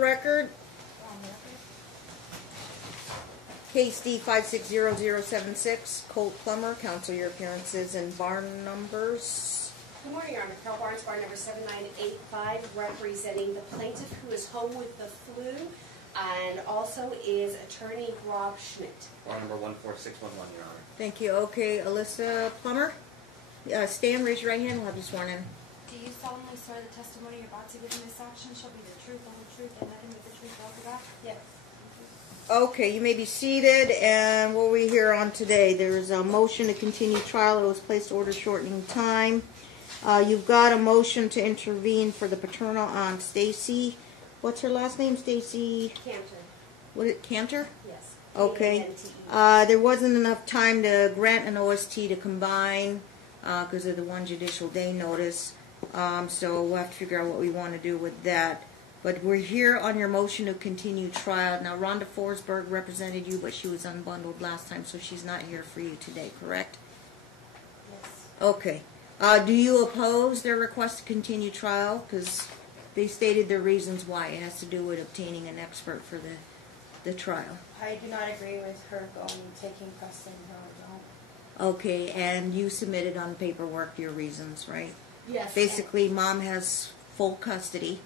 record. Case D 560076, Colt Plumber. Counsel, your appearances and bar numbers. Good morning, Your Honor. Carol Barnes, bar number 7985, representing the plaintiff who is home with the flu, and also is attorney Rob Schmidt. Bar number 14611, Your Honor. Thank you. Okay, Alyssa Plummer. Stand, raise your right hand. We'll have you sworn in. Do you solemnly swear the testimony you're about to give in this action shall be the truth, the whole truth, and nothing but the truth, all the God? Yes. Okay, you may be seated, and what we hear on today, there is a motion to continue trial. It was placed order shortening time. You've got a motion to intervene for the paternal aunt, Stacy. What's her last name, Stacy? Cantor. What is it, Cantor? Yes. Okay. K-A-N-T-E. There wasn't enough time to grant an OST to combine because of the one judicial day notice. So we'll have to figure out what we want to do with that. But we're here on your motion to continue trial. Now, Rhonda Forsberg represented you, but she was unbundled last time, so she's not here for you today, correct? Yes. Okay. Do you oppose their request to continue trial? Because they stated their reasons why. It has to do with obtaining an expert for the trial. I do not agree with her taking precedent. No, I don't. Okay, and you submitted on paperwork your reasons, right? Yes. Basically, Mom has full custody,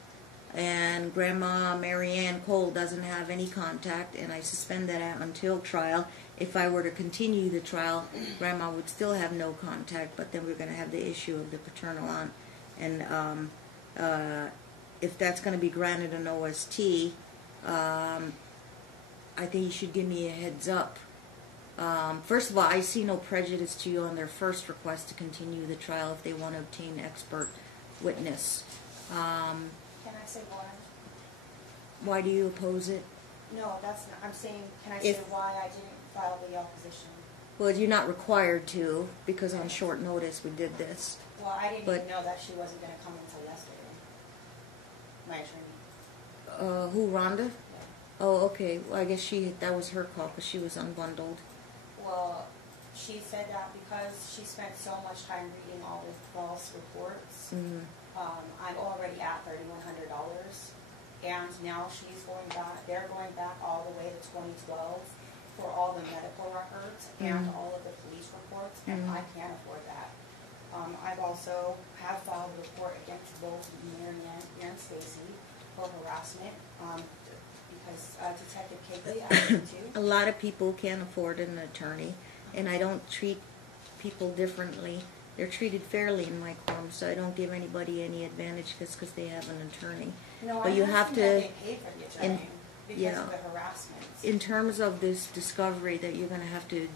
and Grandma Marianne Cole doesn't have any contact, and I suspend that until trial. If I were to continue the trial, Grandma would still have no contact, but then we're going to have the issue of the paternal aunt. And if that's going to be granted an OST, I think you should give me a heads up. First of all, I see no prejudice to you on their first request to continue the trial if they want to obtain expert witness. Can I say why? Why do you oppose it? No, that's not. I'm saying, can I say why I didn't file the opposition? Well, you're not required to, because on short notice we did this. Well, I didn't even know that she wasn't going to come until yesterday. My attorney. Who, Rhonda? Yeah. Oh, okay. Well, I guess that was her call because she was unbundled. Well, she said that because she spent so much time reading all the false reports. Mm-hmm. I'm already at $3,100, and now she's going back. They're going back all the way to 2012 for all the medical records and all of the police reports, and I can't afford that. I've also filed a report against both Marianne and Stacy for harassment because Detective Cagley asked me to. A lot of people can't afford an attorney, and I don't treat people differently. They're treated fairly in my quorum, so I don't give anybody any advantage just because they have an attorney. No, but you have to get paid for the attorney because of the harassment. In terms of this discovery that you're going to have to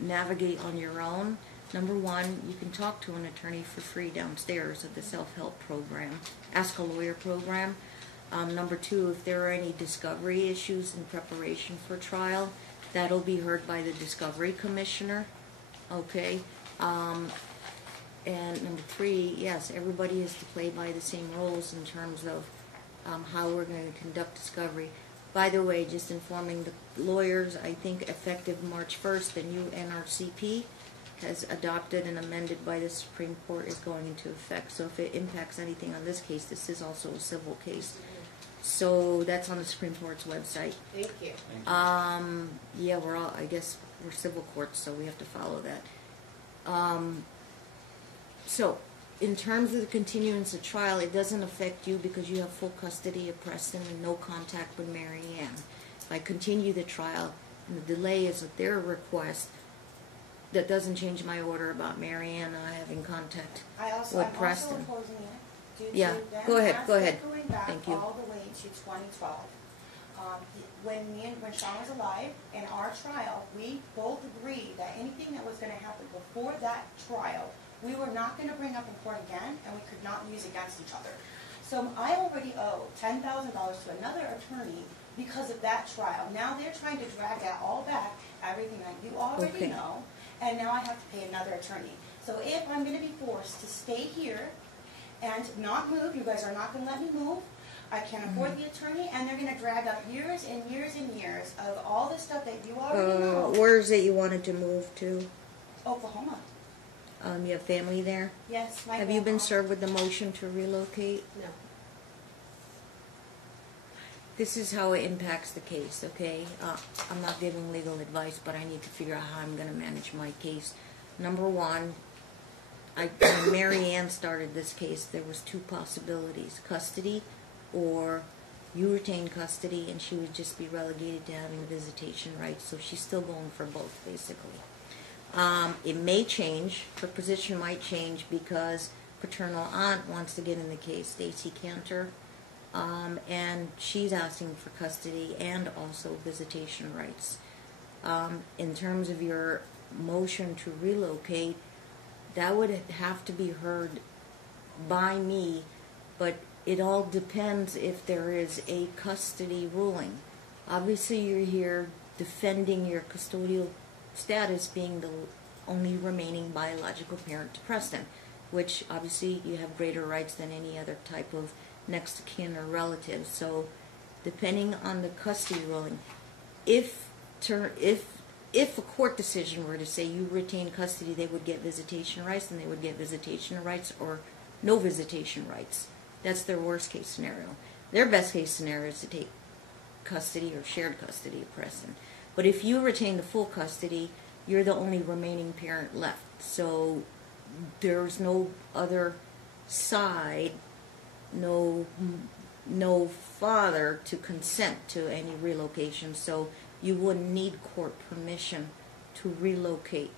navigate on your own, number one, you can talk to an attorney for free downstairs at the self-help program, Ask a Lawyer program. Number two, if there are any discovery issues in preparation for trial, that'll be heard by the discovery commissioner. Okay. And number three, yes, everybody is to play by the same rules in terms of how we're going to conduct discovery. By the way, just informing the lawyers, I think effective March 1st, the new NRCP has adopted and amended by the Supreme Court is going into effect. So if it impacts anything on this case, this is also a civil case. So that's on the Supreme Court's website. Thank you. Yeah, I guess we're civil courts, so we have to follow that. So, in terms of the continuance of trial, it doesn't affect you because you have full custody of Preston and no contact with Mary Ann. If I continue the trial, and the delay is at their request, that doesn't change my order about Mary Ann having contact with Preston. I'm also opposing it due Yeah, to them go ahead. going back Thank you. all the way to 2012. When Sean was alive, in our trial, we both agreed that anything that was going to happen before that trial, we were not going to bring up in court again, and we could not use against each other. So I already owe $10,000 to another attorney because of that trial. Now they're trying to drag that all back, everything that you already know, and now I have to pay another attorney. So if I'm going to be forced to stay here and not move, you guys are not going to let me move, I can't afford the attorney, and they're going to drag up years and years and years of all the stuff that you already know. Where is it you wanted to move to? Oklahoma. You have family there? Yes. Have you been served with the motion to relocate? No. This is how it impacts the case, okay? I'm not giving legal advice, but I need to figure out how I'm going to manage my case. Number one, when Mary Ann started this case, there was two possibilities: custody, or you retain custody and she would just be relegated to having visitation rights. So she's still going for both, basically. It may change. Her position might change because paternal aunt wants to get in the case, Stacy Cantor, and she's asking for custody and also visitation rights. In terms of your motion to relocate, that would have to be heard by me, but it all depends if there is a custody ruling. Obviously, you're here defending your custodial status being the only remaining biological parent to Preston, which obviously you have greater rights than any other type of next of kin or relative. So depending on the custody ruling, if a court decision were to say you retain custody, they would get visitation rights, and they would get visitation rights or no visitation rights. That's their worst case scenario. Their best case scenario is to take custody or shared custody of Preston. But if you retain the full custody, you're the only remaining parent left. So there's no other side, no father to consent to any relocation. So you wouldn't need court permission to relocate.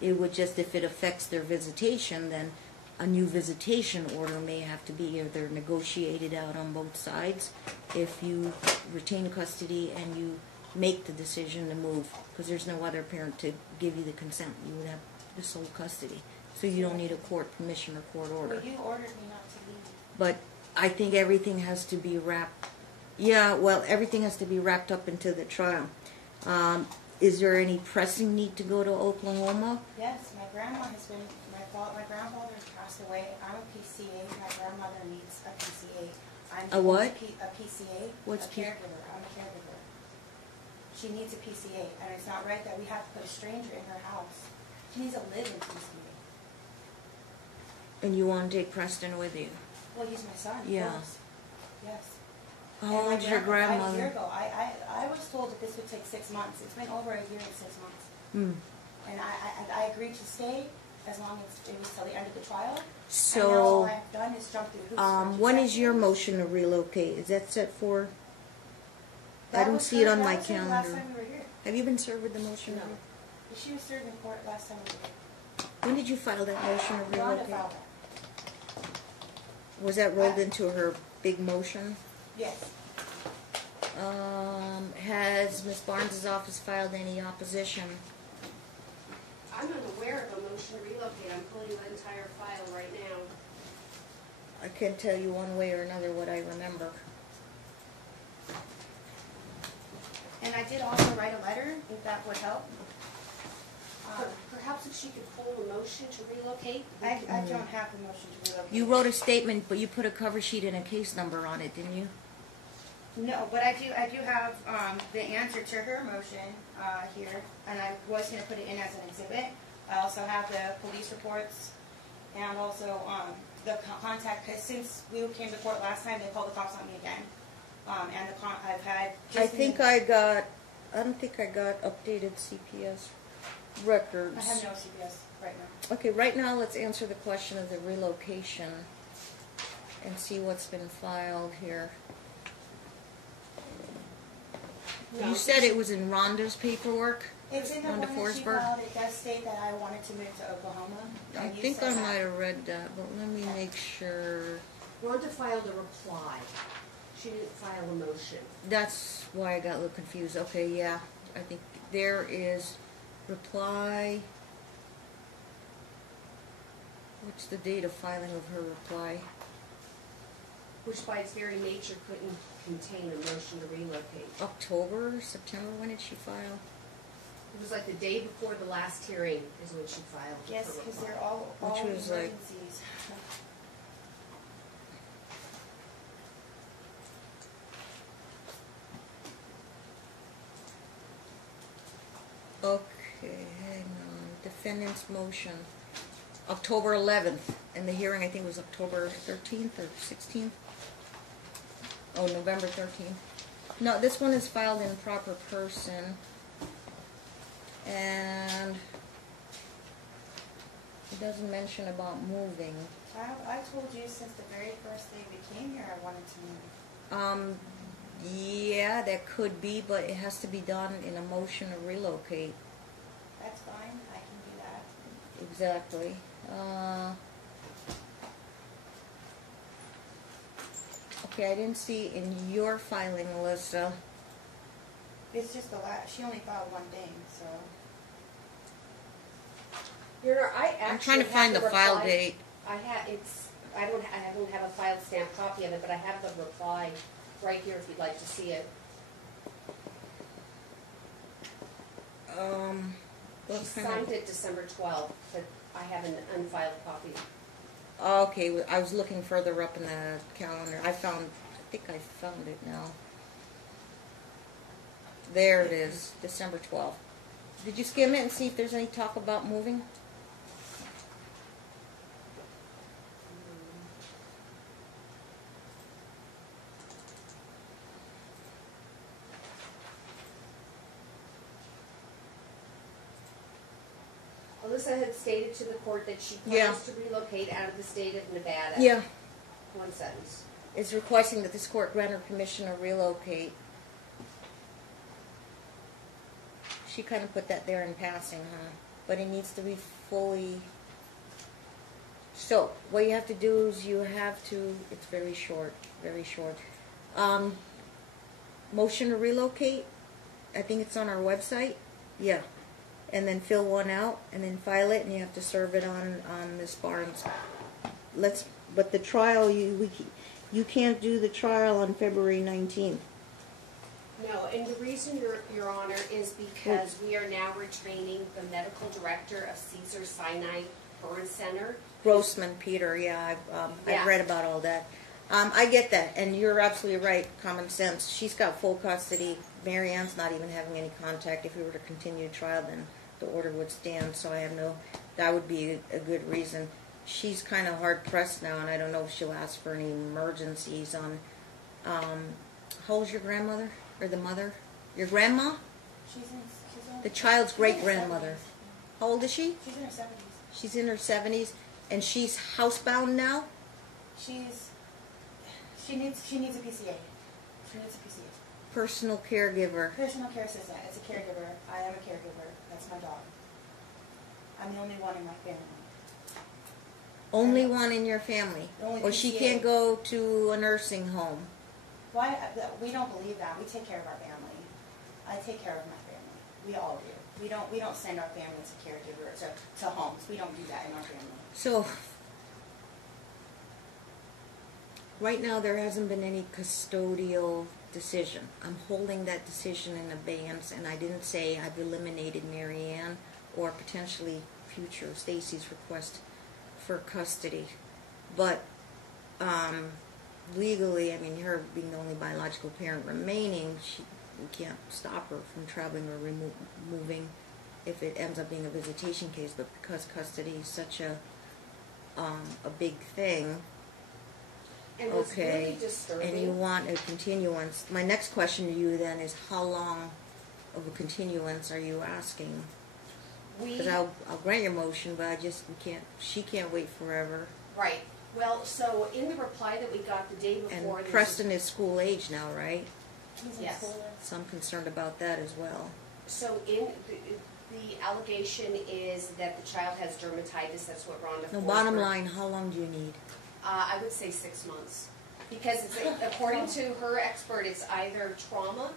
It would just, if it affects their visitation, then a new visitation order may have to be either negotiated out on both sides if you retain custody and you make the decision to move, because there's no other parent to give you the consent. You would have the sole custody. So you don't need a court permission or court order. Well, you ordered me not to leave. But I think everything has to be wrapped. Yeah, well, everything has to be wrapped up into the trial. Is there any pressing need to go to Oklahoma? Yes, my grandma has been, my grandfather has passed away. I'm a PCA. My grandmother needs a PCA. A what? A PCA. What's a caregiver? I'm a caregiver. She needs a PCA, and it's not right that we have to put a stranger in her house. She needs to live in PCA. And you want to take Preston with you? Well, he's my son. Yeah. Of course. Yes. How old's your A year grandmother? ago, I was told that this would take 6 months. It's been over a year and 6 months. Hmm. And I agreed to stay as long as it was till the end of the trial. And now So, all I've done is jump through hoops. when is your motion to relocate? Is that set for? I don't see it on my Last calendar. time we were here. Have you been served with the motion? No. She was served in court last time we were here. When did you file that motion to Rhonda relocate? filed that. Was that rolled into her big motion? Yes. Has Ms. Barnes' office filed any opposition? I'm unaware of a motion to relocate. I'm pulling the entire file right now. I can't tell you one way or another what I remember. And I did also write a letter, if that would help. Perhaps if she could pull a motion to relocate. I don't have the motion to relocate. You wrote a statement, but you put a cover sheet and a case number on it, didn't you? No, but I do have the answer to her motion here, and I was going to put it in as an exhibit. I also have the police reports and also the contact, because since we came to court last time, they called the cops on me again. And I've had. I don't think I got updated CPS records. I have no CPS right now. Okay, right now let's answer the question of the relocation and see what's been filed here. No, You said it was in Rhonda's paperwork? It's in the Rhonda one that she Forsberg? filed. It does state that I wanted to move to Oklahoma. I and you think said I that. might have read that, but let me make sure. Rhonda filed a reply. She didn't file a motion. That's why I got a little confused. Okay, yeah. I think there is reply. What's the date of filing of her reply? Which by its very nature couldn't contain a motion to relocate. October, September, when did she file? It was like the day before the last hearing is when she filed her Yes, because reply. they're all Which was like- emergencies. Okay, hang on. Defendant's motion. October 11th, and the hearing I think was October 13th or 16th. Oh, November 13th. No, this one is filed in proper person. And it doesn't mention about moving. I told you since the very first day we came here, I wanted to move. Yeah, that could be, but it has to be done in a motion to relocate. That's fine, I can do that. Exactly. Okay, I didn't see in your filing, Melissa. It's just the last, she only filed one thing, so. Your Honor, I I'm actually trying to find the have file reply. date. I don't have a filed stamped copy of it, but I have the reply right here if you'd like to see it. She What kind signed of? it December 12th, but I have an unfiled copy. Okay, I was looking further up in the calendar. I think I found it now. There it is, December 12th. Did you skim it and see if there's any talk about moving? Alyssa had stated to the court that she Yeah. plans to relocate out of the state of Nevada. Yeah. One sentence. Is requesting that this court grant her permission to relocate. She kind of put that there in passing, huh? But it needs to be fully. So, what you have to do is you have to, it's very short, very short. Motion to relocate, I think it's on our website. Yeah. And then fill one out, and then file it, and you have to serve it on Ms. Barnes. But the trial, you can't do the trial on February 19th. No, and the reason, Your Honor, is because we are now retraining the medical director of Cedars-Sinai Burn Center. Grossman, Peter, yeah, Yeah. I've read about all that. I get that, and you're absolutely right, common sense. She's got full custody. Mary Ann's not even having any contact. If we were to continue trial, then the order would stand, so I have that would be a good reason. She's kind of hard pressed now, and I don't know if she'll ask for any emergencies on, how old's your grandmother, or the mother? Your grandma? She's in The child's she's in her great-grandmother. 70s. How old is she? She's in her 70s. She's in her 70s, and she's housebound now? She needs a PCA. She needs a PCA. Personal caregiver. Personal care assistant. It's a caregiver. I am a caregiver. That's my dog. I'm the only one in my family. Only one in your family? Only Or she PCA. can't go to a nursing home? Why? We don't believe that. We take care of our family. I take care of my family. We all do. We don't send our family to caregiver to homes. We don't do that in our family. So, right now there hasn't been any custodial decision. I'm holding that decision in abeyance, and I didn't say I've eliminated Mary Ann or potentially future Stacy's request for custody. But legally, I mean, her being the only biological parent remaining, we can't stop her from traveling or moving if it ends up being a visitation case. But because custody is such a big thing, And what's okay, really disturbing. and you want a continuance. My next question to you then is, how long of a continuance are you asking? Because I'll grant your motion, but she can't wait forever. Right. Well, so in the reply that we got the day before, And there's- Preston is school age now, right? He's in Yes. school. So I'm concerned about that as well. So in the allegation is that the child has dermatitis. That's what Rhonda. No, Forsberg- bottom line, how long do you need? I would say 6 months, because according to her expert, it's either trauma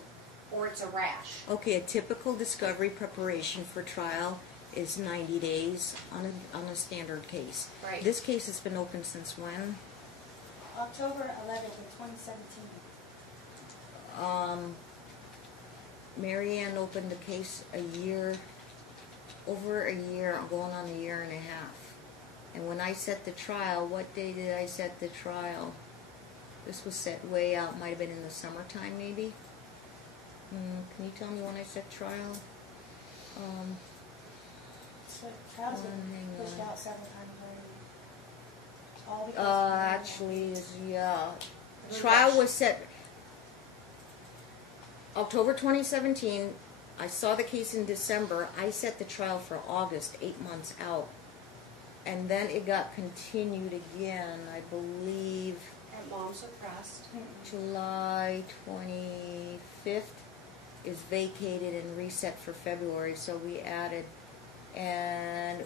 or it's a rash. Okay, a typical discovery preparation for trial is 90 days on a standard case. Right. This case has been open since when? October 11th of 2017. Mary Ann opened the case over a year, going on a year and a half. And when I set the trial, what day did I set the trial? This was set way out, might have been in the summertime maybe. Can you tell me when I set trial? So trials have Hang been pushed on. out several times already. All because Actually, yeah. Trial was set, October 2017, I saw the case in December. I set the trial for August, 8 months out. And then it got continued again, I believe, And mom suppressed. July 25th is vacated and reset for February, so we added. And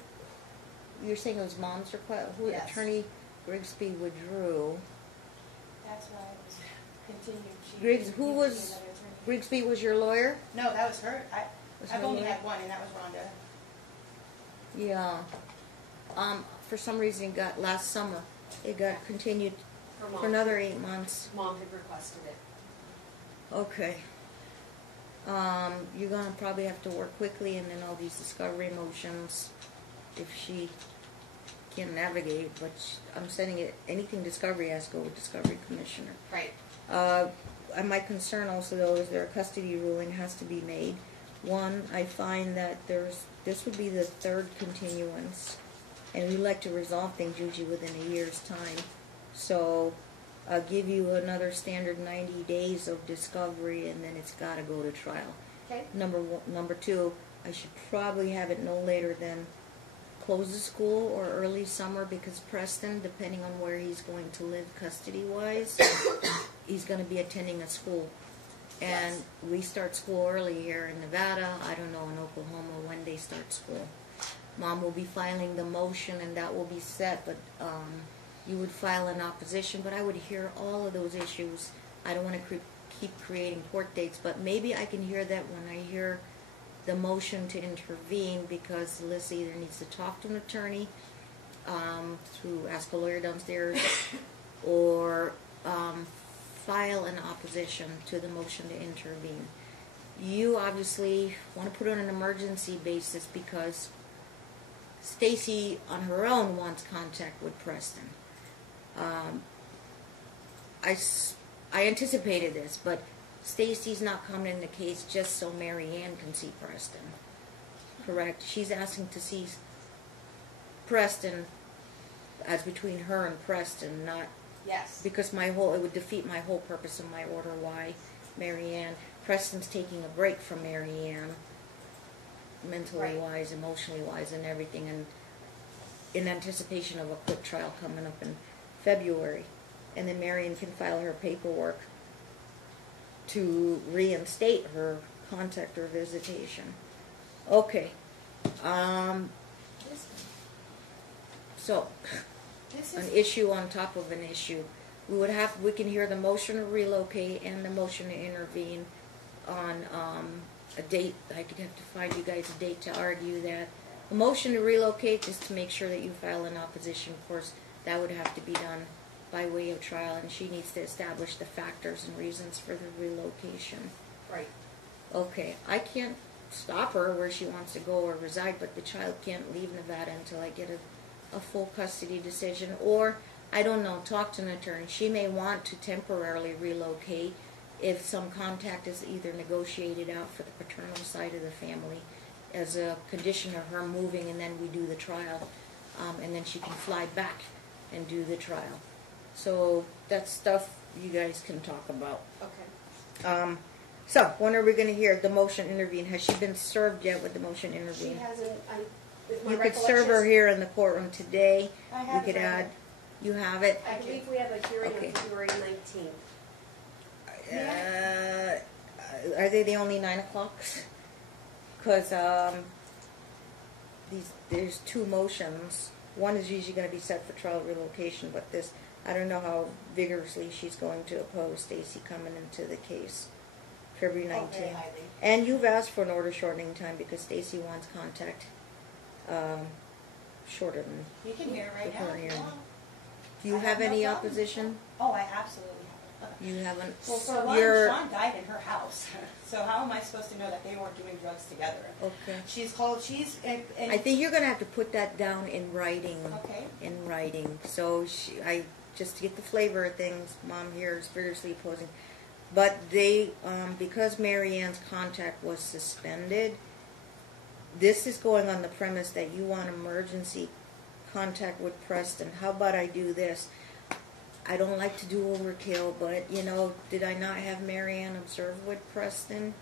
you're saying it was mom's request? Who, Yes. Attorney Grigsby withdrew. That's why it was continued. She Griggs, didn't who use was, another attorney. Grigsby was your lawyer? No, that was her. Was I've her only lawyer? had one, and that was Rhonda. Yeah. For some reason, it got last summer. It got continued Her for mom. another 8 months. Mom had requested it. Okay. You're gonna probably have to work quickly, and then all these discovery motions, if she can navigate. But I'm sending it. Anything discovery has to go with discovery commissioner. Right. And my concern also, though, is there a custody ruling has to be made. One, I find that this would be the third continuance, and we like to resolve things usually within a year's time. So I'll give you another standard 90 days of discovery, and then it's got to go to trial. Okay. Number two, I should probably have it no later than close the school or early summer, because Preston, depending on where he's going to live custody-wise, he's going to be attending a school. And Yes. we start school early here in Nevada. I don't know in Oklahoma when they start school. Mom will be filing the motion, and that will be set, but you would file an opposition, but I would hear all of those issues. I don't want to keep creating court dates, but maybe I can hear that when I hear the motion to intervene, because Alyssa either needs to talk to an attorney, to ask a lawyer downstairs, or file an opposition to the motion to intervene. You obviously want to put it on an emergency basis because Stacy on her own wants contact with Preston. I anticipated this, but Stacy's not coming in the case just so Mary Ann can see Preston. Correct? She's asking to see Preston as between her and Preston, not Yes. because it would defeat my whole purpose of my order. Why Mary Ann? Preston's taking a break from Mary Ann, mentally Right. wise, emotionally wise, and everything, and in anticipation of a quick trial coming up in February. And then Mary Ann can file her paperwork to reinstate her contact or visitation. Okay. So, This an is, issue on top of an issue. We can hear the motion to relocate and the motion to intervene on a date. I could have to find you guys a date to argue that. A motion to relocate is to make sure that you file an opposition. Of course, that would have to be done by way of trial, and she needs to establish the factors and reasons for the relocation. Right. Okay, I can't stop her where she wants to go or reside, but the child can't leave Nevada until I get a full custody decision. Or, I don't know, talk to an attorney. She may want to temporarily relocate if some contact is either negotiated out for the paternal side of the family as a condition of her moving, and then we do the trial, and then she can fly back and do the trial. So that's stuff you guys can talk about. Okay. So, when are we going to hear the motion intervene? Has she been served yet with the motion She intervene? hasn't, if my You could serve her recollection is- here in the courtroom today. I have We could it right add, you have it? I believe we have a hearing Okay. on February 19th. Are they the only 9 o'clocks? Because there's two motions. One is usually going to be set for trial relocation, but this, I don't know how vigorously she's going to oppose Stacy coming into the case. February Oh, very 19th. highly. And you've asked for an order shortening time because Stacy wants contact shorter than. You can hear it right the now. current if you hearing. want. Do you I have have no any problem. opposition? Oh, I absolutely have. You haven't. Well, for one, You're- Sean died in her house. So how am I supposed to know that they weren't doing drugs together? Okay. And I think you're going to have to put that down in writing. Okay. In writing. So just to get the flavor of things, Mom here is vigorously opposing. But they, because Mary Ann's contact was suspended, this is going on the premise that you want emergency contact with Preston. How about I do this? I don't like to do overkill, but, you know, did I not have Mary Ann observe with Preston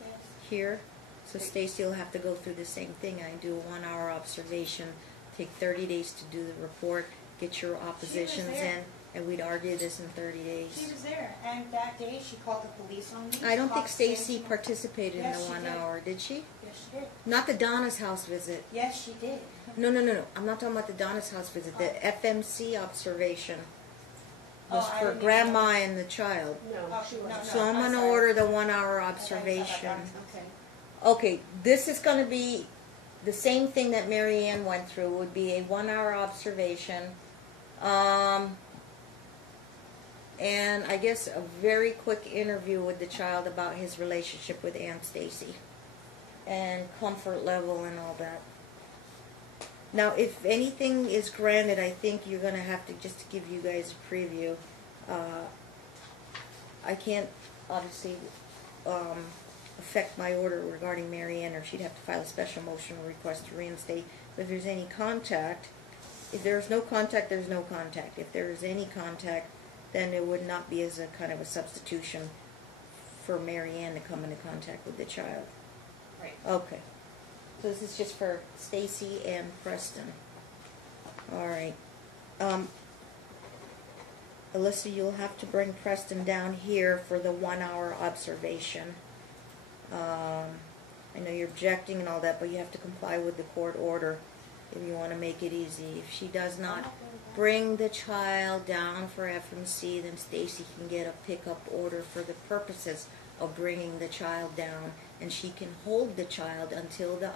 Yes. here? So Stacy will have to go through the same thing. I do a 1 hour observation, take 30 days to do the report, get your oppositions there. in, and we'd argue this in 30 She days. was there, and that day she called the police on me. I don't think Called the Stacy police. participated in Yes, the she 1 did. hour, did she? Yes, she did. Not the Donna's house visit. Yes, she did. No. I'm not talking about the Donna's house visit. The FMC observation was Oh, I for didn't even grandma and the child. No, Oh, she no, wasn't. So I'm I'm going to sorry. order the 1 hour I thought you said observation. that. Okay. Okay, this is going to be the same thing that Mary Ann went through. Would be a 1 hour observation, and I guess a very quick interview with the child about his relationship with Aunt Stacy, and comfort level and all that. Now, if anything is granted, I think you're going to have to, just to give you guys a preview, I can't obviously affect my order regarding Mary Ann, or she'd have to file a special motion or request to reinstate. But if there's any contact, if there's no contact, there's no contact. If there is any contact, then it would not be as a kind of a substitution for Mary Ann to come into contact with the child. Right. Okay. So this is just for Stacy and Preston. All right. Alyssa, you'll have to bring Preston down here for the 1 hour observation. I know you're objecting and all that, but you have to comply with the court order if you want to make it easy. If she does not bring the child down for FMC, then Stacy can get a pickup order for the purposes of bringing the child down, and she can hold the child until the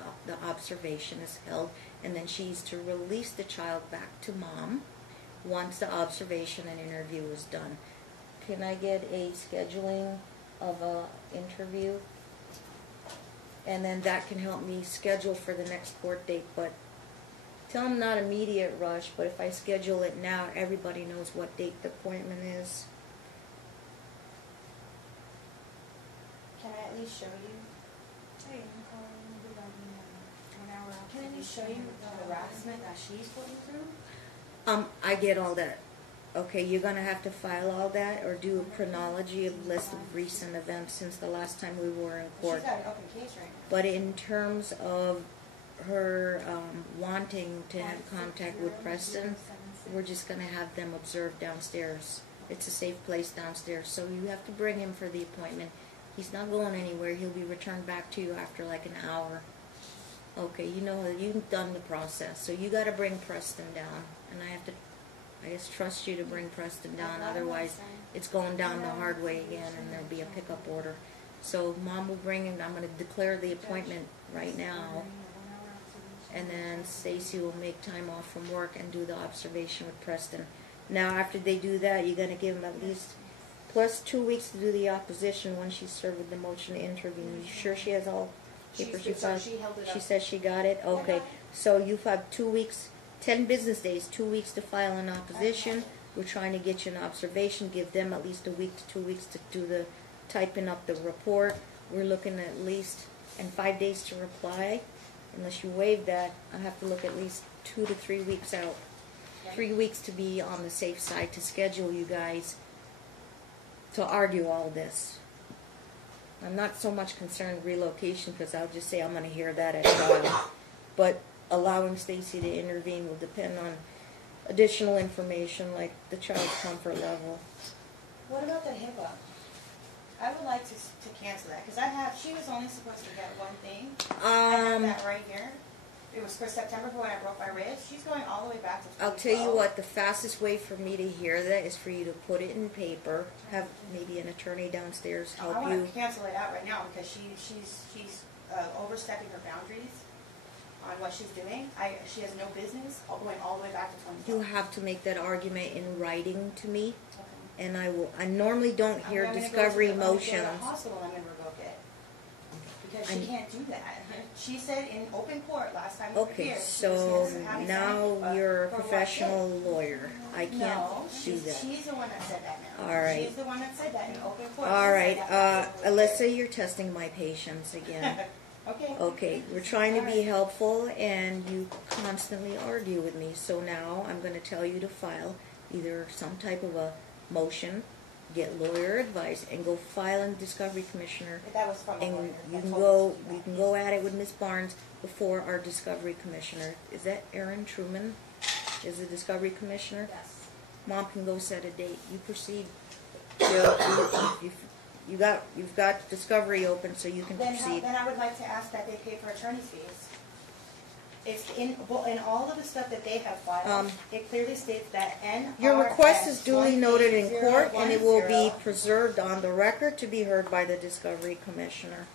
observation is held, and then she's to release the child back to mom once the observation and interview is done. Can I get a scheduling of a interview? And then that can help me schedule for the next court date. But tell them not immediate rush, but if I schedule it now, everybody knows what date the appointment is. Can I at least show you? Hey, I'm calling the 1 hour. Can I just show you the harassment that she's putting through? I get all that. Okay, you're gonna have to file all that or do a chronology of list of recent events since the last time we were in court. She's got an open case right now. But in terms of her wanting to have contact with Preston, we're just going to have them observed downstairs. It's a safe place downstairs. So you have to bring him for the appointment. He's not going anywhere. He'll be returned back to you after like an hour. Okay, you know, you've done the process. So you got to bring Preston down. And I have to, I guess, trust you to bring Preston down. Otherwise, it's going down the hard way again and there'll be a pickup order. So Mom will bring him. I'm going to declare the appointment right now. And then Stacy will make time off from work and do the observation with Preston. Now, after they do that, you're going to give them at least plus 2 weeks to do the opposition once she's served with the motion to intervene. You sure she has all papers She's filed? she held it She up. says she got it? Okay. So you have 2 weeks, 10 business days, 2 weeks to file an opposition. We're trying to get you an observation. Give them at least a week to 2 weeks to do the typing up the report. We're looking at least, and 5 days to reply. Unless you waive that, I have to look at least 2 to 3 weeks out. 3 weeks to be on the safe side to schedule you guys to argue all this. I'm not so much concerned relocation because I'll just say I'm going to hear that at trial. But allowing Stacy to intervene will depend on additional information like the child's comfort level. What about the HIPAA? I would like to cancel that because she was only supposed to get one thing. I have that right here. It was for September for when I broke my wrist. She's going all the way back to 2012. I'll tell you what, the fastest way for me to hear that is for you to put it in paper, have maybe an attorney downstairs help I want you. to cancel it out right now because she's overstepping her boundaries on what she's doing. She has no business going all the way back to 2012. You have to make that argument in writing to me, Okay. and I will. I normally don't hear I'm gonna discovery go to the motions. hospital, I'm going to revoke it because I'm- she can't do that. She said in open court last time we were Okay, here. so now you're a for what professional date? lawyer. I can't No, do that. she's the one that said that now. All right. She's the one that said that in open court. All She right, said that absolutely. Alyssa, you're testing my patience again. Okay. Okay, we're trying to All be right. helpful, and you constantly argue with me. So now I'm going to tell you to file either some type of a motion, get lawyer advice, and go file in discovery commissioner. But that was from the And lawyer. you That's can what go, was you can go at it with Ms. Barnes before our discovery commissioner. Is that Erin Truman? Is the discovery commissioner? Yes. Mom can go set a date. You proceed. Jill, you've got discovery open, so you can proceed. Then I would like to ask that they pay for attorney's fees. It's in all of the stuff that they have filed, it clearly states that NRS Your request is duly noted in court, and it will be 18010. preserved on the record to be heard by the discovery commissioner.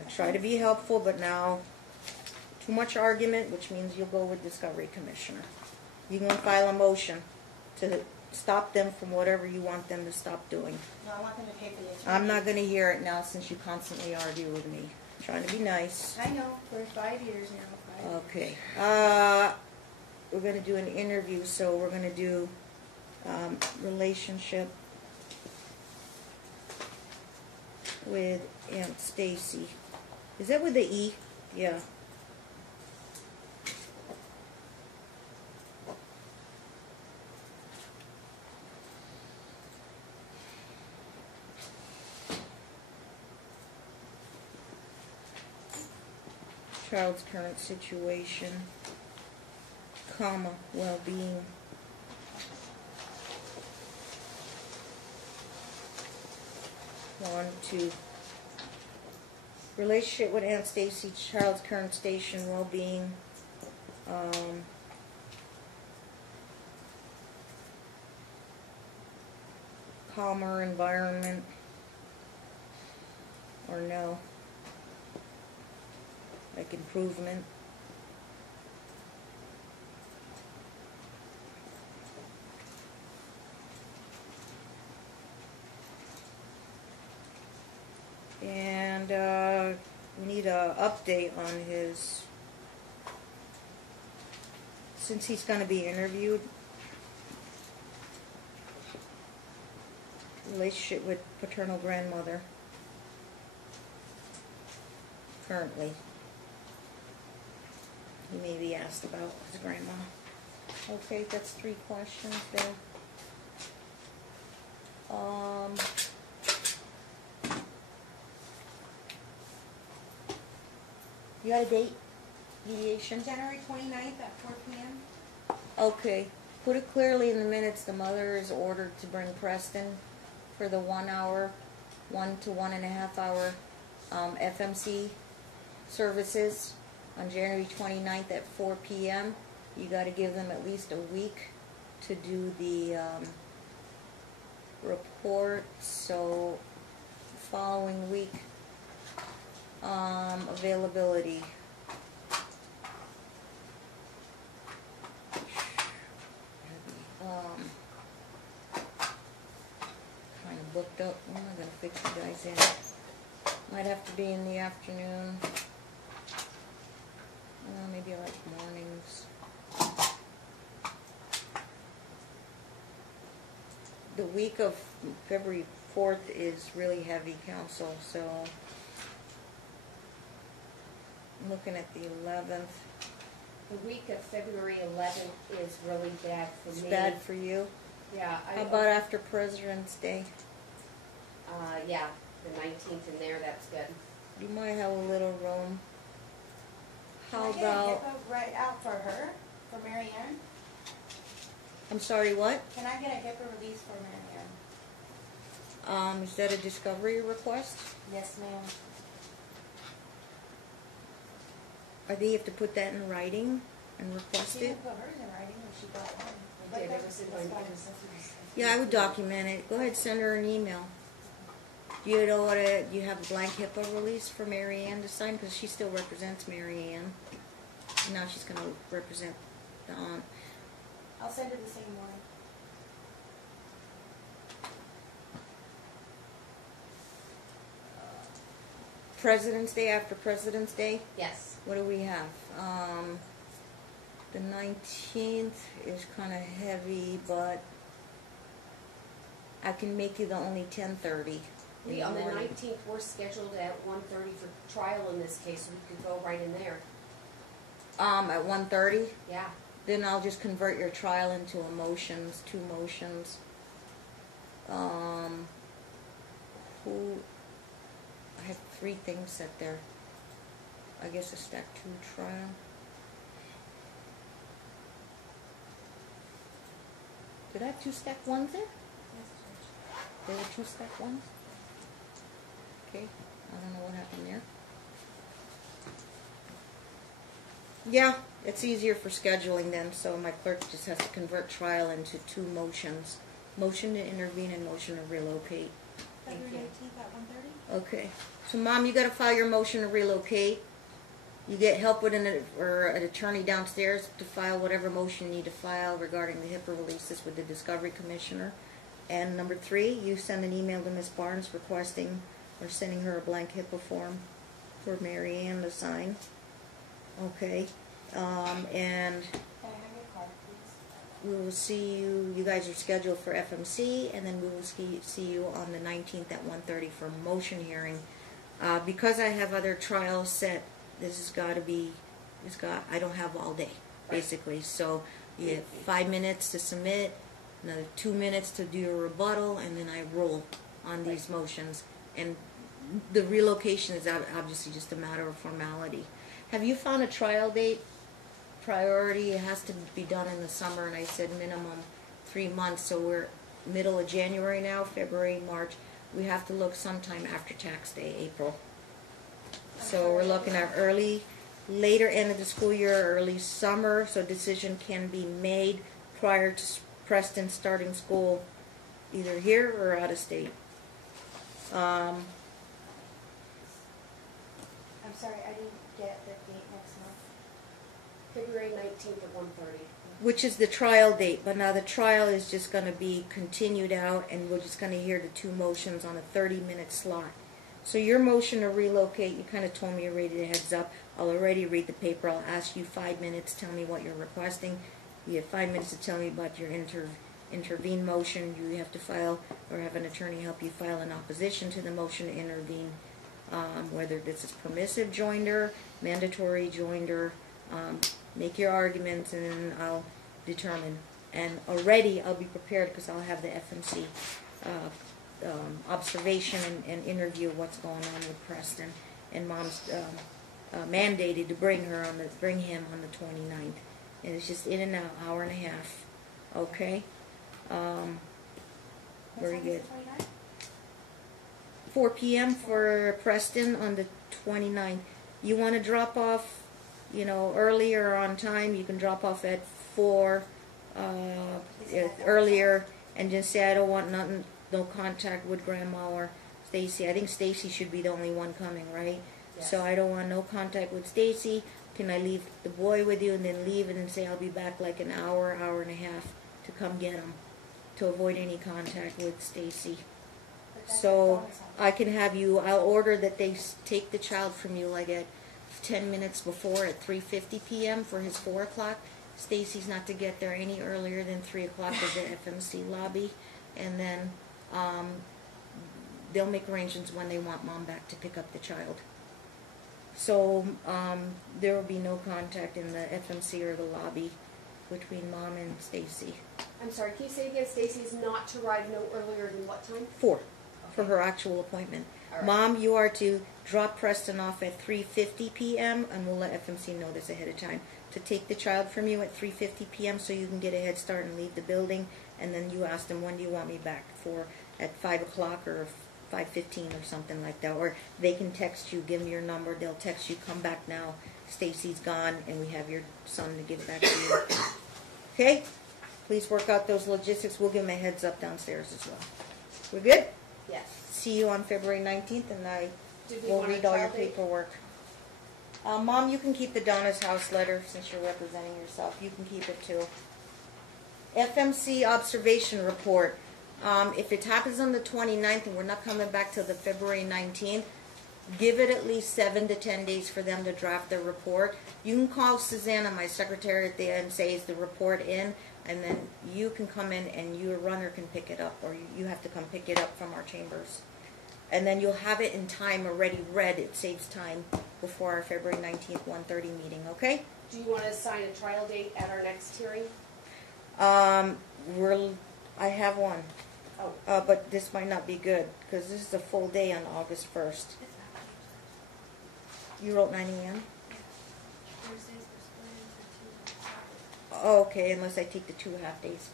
I try to be helpful, but now too much argument, which means you'll go with discovery commissioner. You can file a motion to stop them from whatever you want them to stop doing. No, I want them to pay for the attorney. I'm not going to hear it now since you constantly argue with me. I'm trying to be nice. I know, for 5 years now. Okay. We're going to do an interview, so we're going to do relationship with Aunt Stacy. Is that with the E? Yeah. Child's current situation, comma, well-being. One, two. Relationship with Aunt Stacy, child's current station, well-being. Calmer environment, or no? Like improvement. And we need a update on his, since he's going to be interviewed, relationship with paternal grandmother currently. He may be asked about his grandma. Okay, that's 3 questions there. You got a date? Mediation? January 29th at 4 p.m. Okay. Put it clearly in the minutes. The mother is ordered to bring Preston for the 1 hour, 1 to 1.5 hour FMC services on January 29th at 4 p.m. You got to give them at least a week to do the report. So following week, availability. Kind of booked up. When am I going to fix you guys in? Might have to be in the afternoon. Maybe like mornings. The week of February 4th is really heavy, council, so I'm looking at the 11th. The week of February 11th is really bad for me. It's bad for you? Yeah. How about after President's Day? Yeah, the 19th in there, that's good. You might have a little room. How Can I get a about, HIPAA right out for her, for Mary Ann? I'm sorry, what? Can I get a HIPAA release for Mary Ann? Is that a discovery request? Yes, ma'am. Or do you have to put that in writing and request She it? didn't put hers in writing when she brought home. I did, it was in my- Yeah, I would document it. Go ahead, send her an email. Do you know what you have a blank HIPAA release for Mary Ann to sign? Because she still represents Mary Ann. Now she's going to represent the aunt. I'll send her the same one. President's Day, after President's Day, Yes. what do we have? The 19th is kind of heavy, but I can make you the only 10:30. On the 19th, we're scheduled at 1:30 for trial in this case, so we could go right in there. At 1:30? Yeah. Then I'll just convert your trial into a motions, 2 motions. I have 3 things set there. I guess a stack 2 trial. Did I have 2 stack 1s there? Yes, Judge. There were 2 stack 1s? Okay, I don't know what happened there. Yeah, it's easier for scheduling then, so my clerk just has to convert trial into 2 motions. Motion to intervene and motion to relocate. February 19th at 1:30? Okay, so Mom, you gotta file your motion to relocate. You get help with an attorney downstairs to file whatever motion you need to file regarding the HIPAA releases with the Discovery Commissioner. And number 3, you send an email to Ms. Barnes requesting or sending her a blank HIPAA form for Mary Ann to sign. Okay, and Can I have your card, please? we will see you, you guys are scheduled for FMC, and then we will see you on the 19th at 1:30 for motion hearing. Because I have other trials set, this has got to be, I don't have all day, basically. So you have 5 minutes to submit, another 2 minutes to do your rebuttal, and then I roll on these motions. And the relocation is obviously just a matter of formality. Have you found a trial date? Priority, it has to be done in the summer, and I said minimum 3 months, so we're middle of January now, February, March. We have to look sometime after tax day, April. So we're looking at later end of the school year, early summer, so decision can be made prior to Preston starting school, either here or out of state. I'm sorry, I didn't get the date next month. February 19th at 1:30. Which is the trial date, but now the trial is just going to be continued out, and we're just going to hear the 2 motions on a 30-minute slot. So your motion to relocate, you kind of told me already the heads up. I'll already read the paper. I'll ask you 5 minutes, tell me what you're requesting. You have 5 minutes to tell me about your intervene motion. You have to file or have an attorney help you file an opposition to the motion to intervene, whether this is permissive joinder, mandatory joinder. Make your arguments, and then I'll determine. And already I'll be prepared because I'll have the FMC observation and interview of what's going on with Preston. And Mom's mandated to bring him on the 29th. And it's just in and out, hour and a half. Okay? Very good. 4 p.m. for Preston on the 29th. You want to drop off, earlier on time, you can drop off at 4 earlier and just say, I don't want nothing, no contact with Grandma or Stacy. I think Stacy should be the only one coming, right? Yes. So I don't want no contact with Stacy. Can I leave the boy with you and then leave and then say I'll be back like an hour, hour and a half to come get him, to avoid any contact with Stacy. So I can have you, I'll order that they take the child from you like at 10 minutes before at 3:50 p.m. for his 4 o'clock. Stacy's not to get there any earlier than 3 o'clock at the FMC lobby. And then they'll make arrangements when they want Mom back to pick up the child. So there will be no contact in the FMC or the lobby between Mom and Stacy. I'm sorry, can you say again, Stacy is not to arrive no earlier than what time? 4 for her actual appointment. All right. Mom, you are to drop Preston off at 3:50 p.m. and we'll let FMC know this ahead of time. To take the child from you at 3:50 p.m. so you can get a head start and leave the building, and then you ask them, when do you want me back? At 5 o'clock or 5:15 or something like that. Or they can text you, give them your number, they'll text you, come back now, Stacy's gone, and we have your son to give back to you. Okay? Please work out those logistics. We'll give them a heads up downstairs as well. We're good? Yes. See you on February 19th, and I Did we will want a read all your trial date? paperwork. Mom, you can keep the Donna's House letter since you're representing yourself. You can keep it too. FMC observation report. If it happens on the 29th and we're not coming back till the February 19th, give it at least 7 to 10 days for them to draft their report. You can call Susanna, my secretary at the end, and say, is the report in? And then you can come in and your runner can pick it up, or you have to come pick it up from our chambers. And then you'll have it in time already read. It saves time before our February 19th 1:30 meeting, okay? Do you want to assign a trial date at our next hearing? I have one, Oh, but this might not be good, because this is a full day on August 1st. You wrote 9 a.m.? Thursdays were split into 2 and Fridays. Oh, okay, unless I take the 2 half days.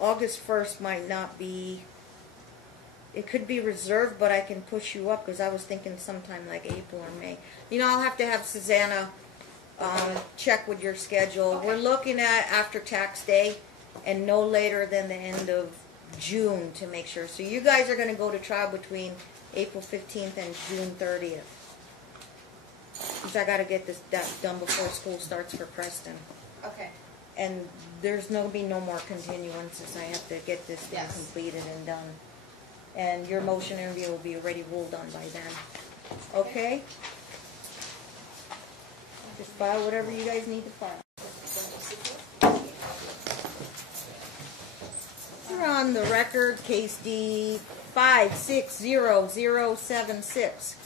August 1st might not be, it could be reserved, but I can push you up, because I was thinking sometime like April or May. You know, I'll have to have Susanna check with your schedule. Okay. We're looking at after tax day, and no later than the end of June to make sure. So you guys are going to go to trial between April 15th and June 30th. Because I got to get that done before school starts for Preston. okay. And there's going to be no more continuances. I have to get this thing Yes. completed and done. And your motion interview will be already ruled on by then. Okay? Just file whatever you guys need to file. You're on the record, case D 560076.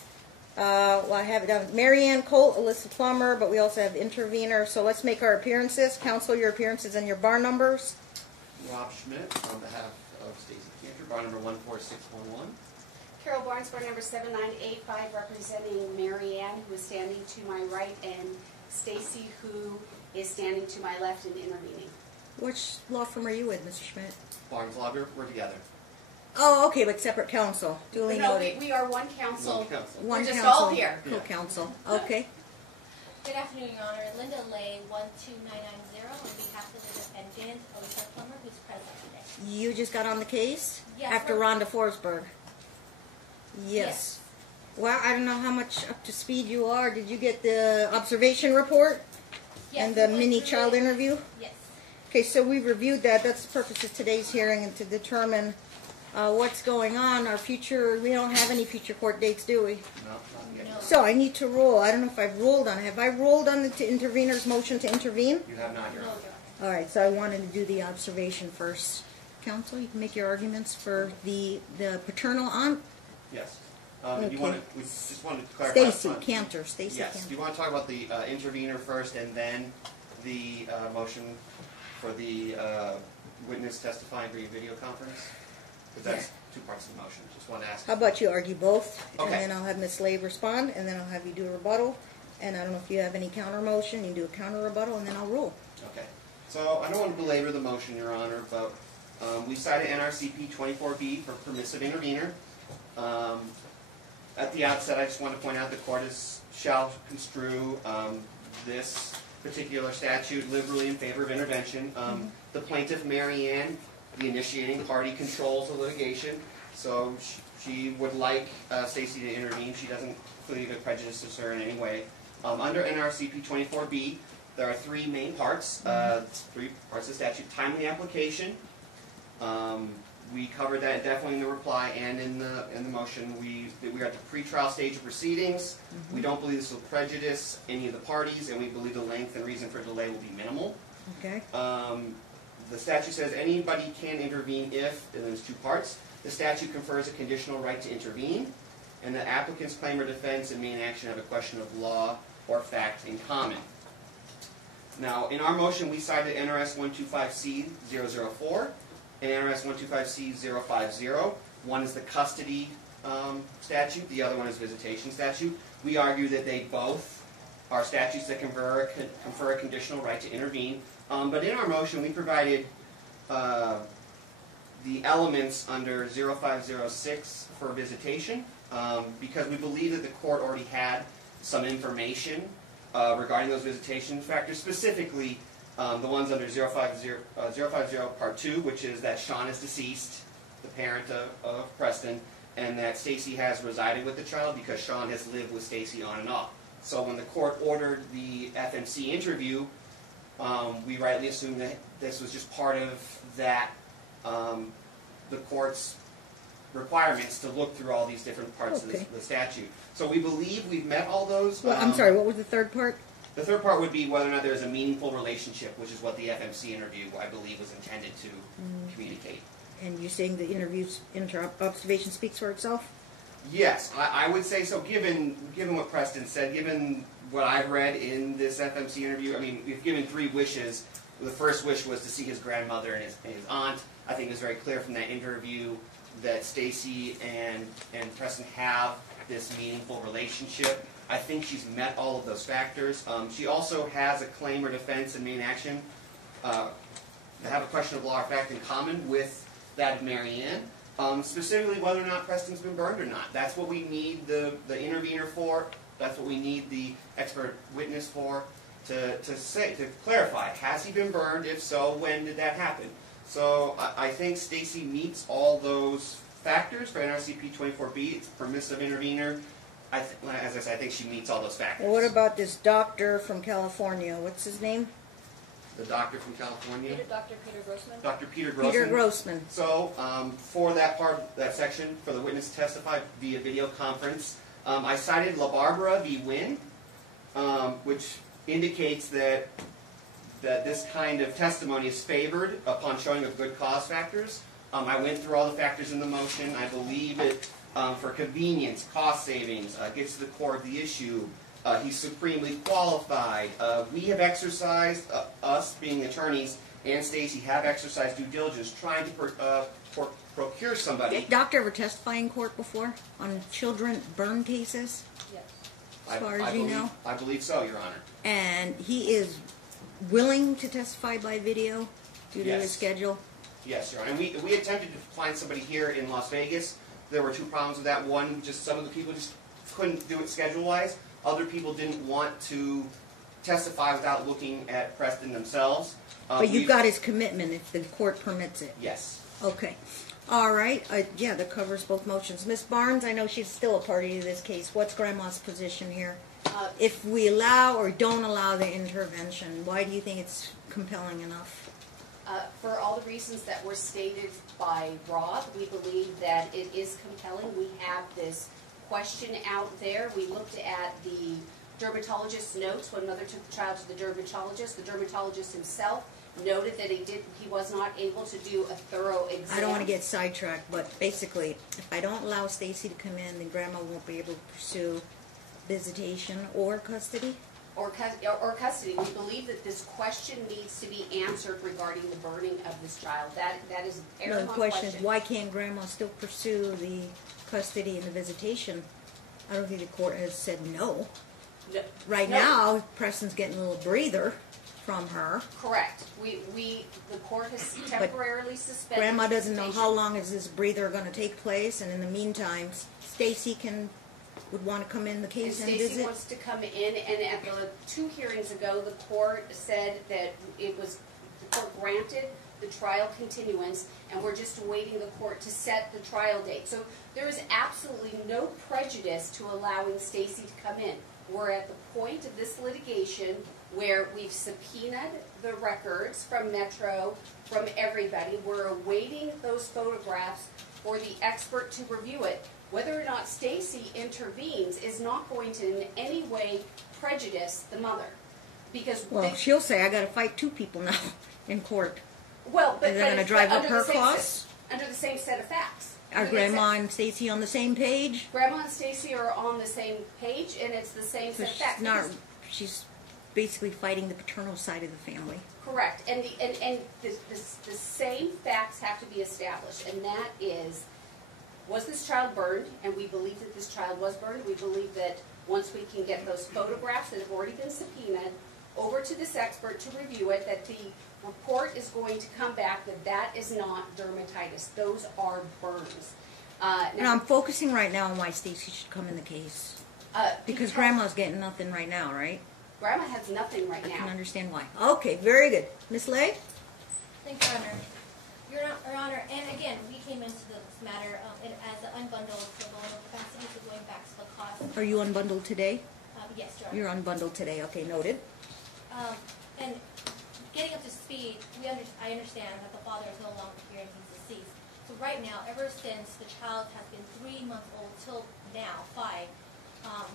Well, I have it down. Mary Ann Colt, Alyssa Plummer, but we also have intervener. So let's make our appearances. Counsel, your appearances and your bar numbers. Rob Schmidt on behalf of Stacy Cantor, bar number 14611. Carol Barnes, bar number 7985, representing Mary Ann, who is standing to my right, and Stacy, who is standing to my left and intervening. Which law firm are you with, Mr. Schmidt? Barnes Lawyer, we're together. Oh, okay, but separate counsel. Duly No, noted. we are one council. One counsel. One We're just counsel, all here. co-counsel. Okay. Good afternoon, Your Honor. Linda Lay, 12990, on behalf of the defendant, Alyssa Plummer, who's present today. You just got on the case? Yes, After we're- Rhonda Forsberg? Yes. Well, I don't know how much up to speed you are. Did you get the observation report? Yes, And the we went mini through child it. interview? Yes. Okay, so we reviewed that. That's the purpose of today's hearing, and to determine what's going on. Our future, we don't have any future court dates, do we? No, not yet. No. So I need to rule. I don't know if I've ruled on it. Have I ruled on the intervener's motion to intervene? You have not, Your No, Honor. Your Honor. All right, so I wanted to do the observation first. Counsel, you can make your arguments for the paternal aunt. Yes. Okay. We just wanted to clarify. Stacy up front. Cantor. Stacy Yes. Cantor. Do you want to talk about the intervener first and then the motion for the witness testifying via video conference? Because that's two parts of the motion. Just want to ask. How about you argue both, Okay. and then I'll have Ms. Slade respond, and then I'll have you do a rebuttal. And I don't know if you have any counter motion. You do a counter rebuttal, and then I'll rule. Okay. So I don't want to belabor the motion, Your Honor, but we cited NRCP 24B for permissive intervener. At the outset, I just want to point out the court shall construe this particular statute liberally in favor of intervention. The plaintiff, Mary Ann, the initiating party, controls the litigation, so she would like Stacy to intervene. She doesn't believe it prejudices her in any way. Under NRCP 24B, there are three main parts, 3 parts of the statute. Timely application. We covered that definitely in the reply and in the motion. We are at the pretrial stage of proceedings. We don't believe this will prejudice any of the parties, and we believe the length and reason for delay will be minimal. Okay. The statute says anybody can intervene if, and there's 2 parts. The statute confers a conditional right to intervene, and the applicant's claim or defense and main action have a question of law or fact in common. Now, in our motion, we cited NRS 125C-004 and NRS 125C-050. One is the custody statute, the other one is visitation statute. We argue that they both are statutes that confer a conditional right to intervene. But in our motion, we provided the elements under 0506 for visitation because we believe that the court already had some information regarding those visitation factors, specifically the ones under 050 Part 2, which is that Sean is deceased, the parent of Preston, and that Stacy has resided with the child because Sean has lived with Stacy on and off. So when the court ordered the FMC interview, we rightly assumed that this was just part of that, the court's requirements to look through all these different parts of the statute. So we believe we've met all those. Well, I'm sorry, what was the third part? The third part would be whether or not there's a meaningful relationship, which is what the FMC interview, I believe, was intended to communicate. And you're saying the observation speaks for itself? Yes, I would say so, given what Preston said, given what I've read in this FMC interview, I mean, we've given 3 wishes. The first wish was to see his grandmother and his aunt. I think it was very clear from that interview that Stacy and Preston have this meaningful relationship. I think she's met all of those factors. She also has a claim or defense in main action that have a question of law or fact in common with that of Marianne. Specifically whether or not Preston's been burned or not. That's what we need the intervener for. That's what we need the expert witness for, to clarify. Has he been burned? If so, when did that happen? So I think Stacy meets all those factors for NRCP 24B. It's permissive intervener. As I said, I think she meets all those factors. Well, what about this doctor from California? What's his name? The doctor from California? Dr. Peter Grossman. Dr. Peter Grossman. Peter Grossman. So, for that part, that section, for the witness to testify via video conference, I cited La Barbara v. Wynn, which indicates that this kind of testimony is favored upon showing of good cause factors. I went through all the factors in the motion. I believe it, for convenience, cost savings, gets to the core of the issue. He's supremely qualified. We have exercised, us being attorneys, and Stacy have exercised due diligence trying to procure somebody. Did doctor ever testify in court before on children burn cases? Yes. As far as you know? I believe so, Your Honor. And he is willing to testify by video due to his Yes. schedule? Yes, Your Honor. And we attempted to find somebody here in Las Vegas. There were 2 problems with that. One, just some of the people just couldn't do it schedule-wise. Other people didn't want to testify without looking at Preston themselves. But you've got his commitment if the court permits it? Yes. Okay. All right. Yeah, that covers both motions. Ms. Barnes, I know she's still a party to this case. What's Grandma's position here? If we allow or don't allow the intervention, why do you think it's compelling enough? For all the reasons that were stated by Rob, we believe that it is compelling. We have this question out there. We looked at the dermatologist's notes when mother took the child to the dermatologist. The dermatologist himself noted that he was not able to do a thorough exam. I don't want to get sidetracked, but basically, if I don't allow Stacy to come in, then Grandma won't be able to pursue visitation or custody? Or custody. We believe that this question needs to be answered regarding the burning of this child. That is an No, paramount the question question. is, why can't Grandma still pursue the custody and the visitation? I don't think the court has said no. No, Right no. now, Preston's getting a little breather from her. Correct. The court has temporarily suspended. Grandma doesn't know how visitation. long is this breather going to take place, and in the meantime, Stacy would want to come in the And case and Stacy visit. wants to come in, and at the 2 hearings ago, the court said that the court granted the trial continuance, and we're just awaiting the court to set the trial date. So there is absolutely no prejudice to allowing Stacy to come in. We're at the point of this litigation where we've subpoenaed the records from Metro, from everybody. We're awaiting those photographs for the expert to review it. Whether or not Stacy intervenes is not going to in any way prejudice the mother. Because Well, she'll say, I got to fight 2 people now in court. well, but Is that gonna drive up under the her same costs? Under the same set of facts. Are Under the Grandma set- and Stacy on the same page? Grandma and Stacy are on the same page, and it's the same So set of facts. she's not. Because- She's basically fighting the paternal side of the family. Correct, and the same facts have to be established, and that is, was this child burned? And we believe that this child was burned. We believe that once we can get those photographs that have already been subpoenaed over to this expert to review it, that the report is going to come back that that is not dermatitis. Those are burns. And I'm focusing right now on why Stacy should come in the case. Because Grandma's getting nothing right now, right? Grandma has nothing right I can now. understand why. Okay, very good. Miss Lay? Thank you, Your Honor. Your Honor, and again, we came into this matter as an unbundled pro bono capacity, so going back to the cost. Are you unbundled today? Yes, Your Honor. You're unbundled today. Okay, noted. And getting up to speed, I understand that the father is no longer here and he's deceased. So right now, ever since the child has been 3 months old till now, 5,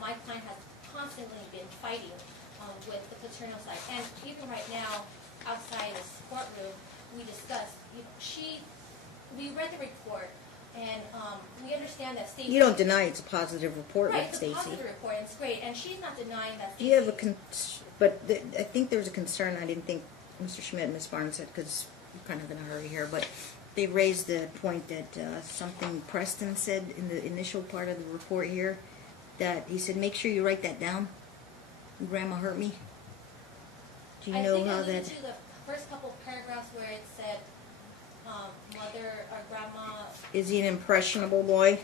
my client has constantly been fighting with the paternal side. And even right now, outside this courtroom, we discussed, we read the report, And we understand that Stacy. You don't deny it's a positive report Right, with it's a Stacy. positive report, and it's great, and she's not denying that. Do you have a I think there's a concern. I didn't think Mr. Schmidt and Ms. Barnes said, because we're kind of in a hurry here, but they raised the point that something Preston said in the initial part of the report here, that he said, make sure you write that down. Grandma hurt me. Do you know how I think that? to the first couple paragraphs where it said, mother or grandma. Is he an impressionable boy?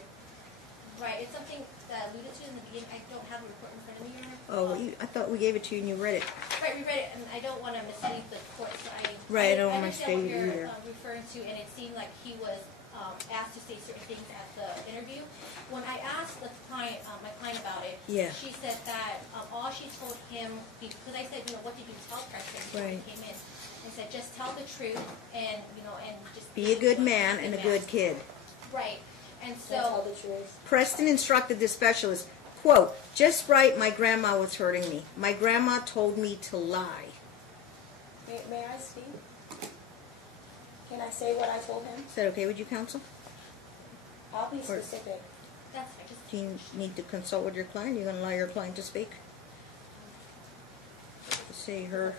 Right, it's something that alluded to in the beginning. I don't have the report in front of me, Your Honor. Oh, I thought we gave it to you and you read it. Right, we read it, and I don't want to mislead the court, so Right, I don't want to understand what mislead you're either. referring to, and it seemed like he was asked to say certain things at the interview. When I asked the client, my client about it, Yeah. she said that all she told him, because I said, what did you tell Preston before Right. he came in? And said, just tell the truth, and and just Be a good man and a man. good kid. Right, and Tell so the truth. Preston instructed the specialist, quote, just right, my grandma was hurting me. My grandma told me to lie. May I speak? Can I say what I told him? Is that okay with you, counsel? I'll be specific. that's I just Do you need to consult with your client? You're going to allow your client to speak? Say her,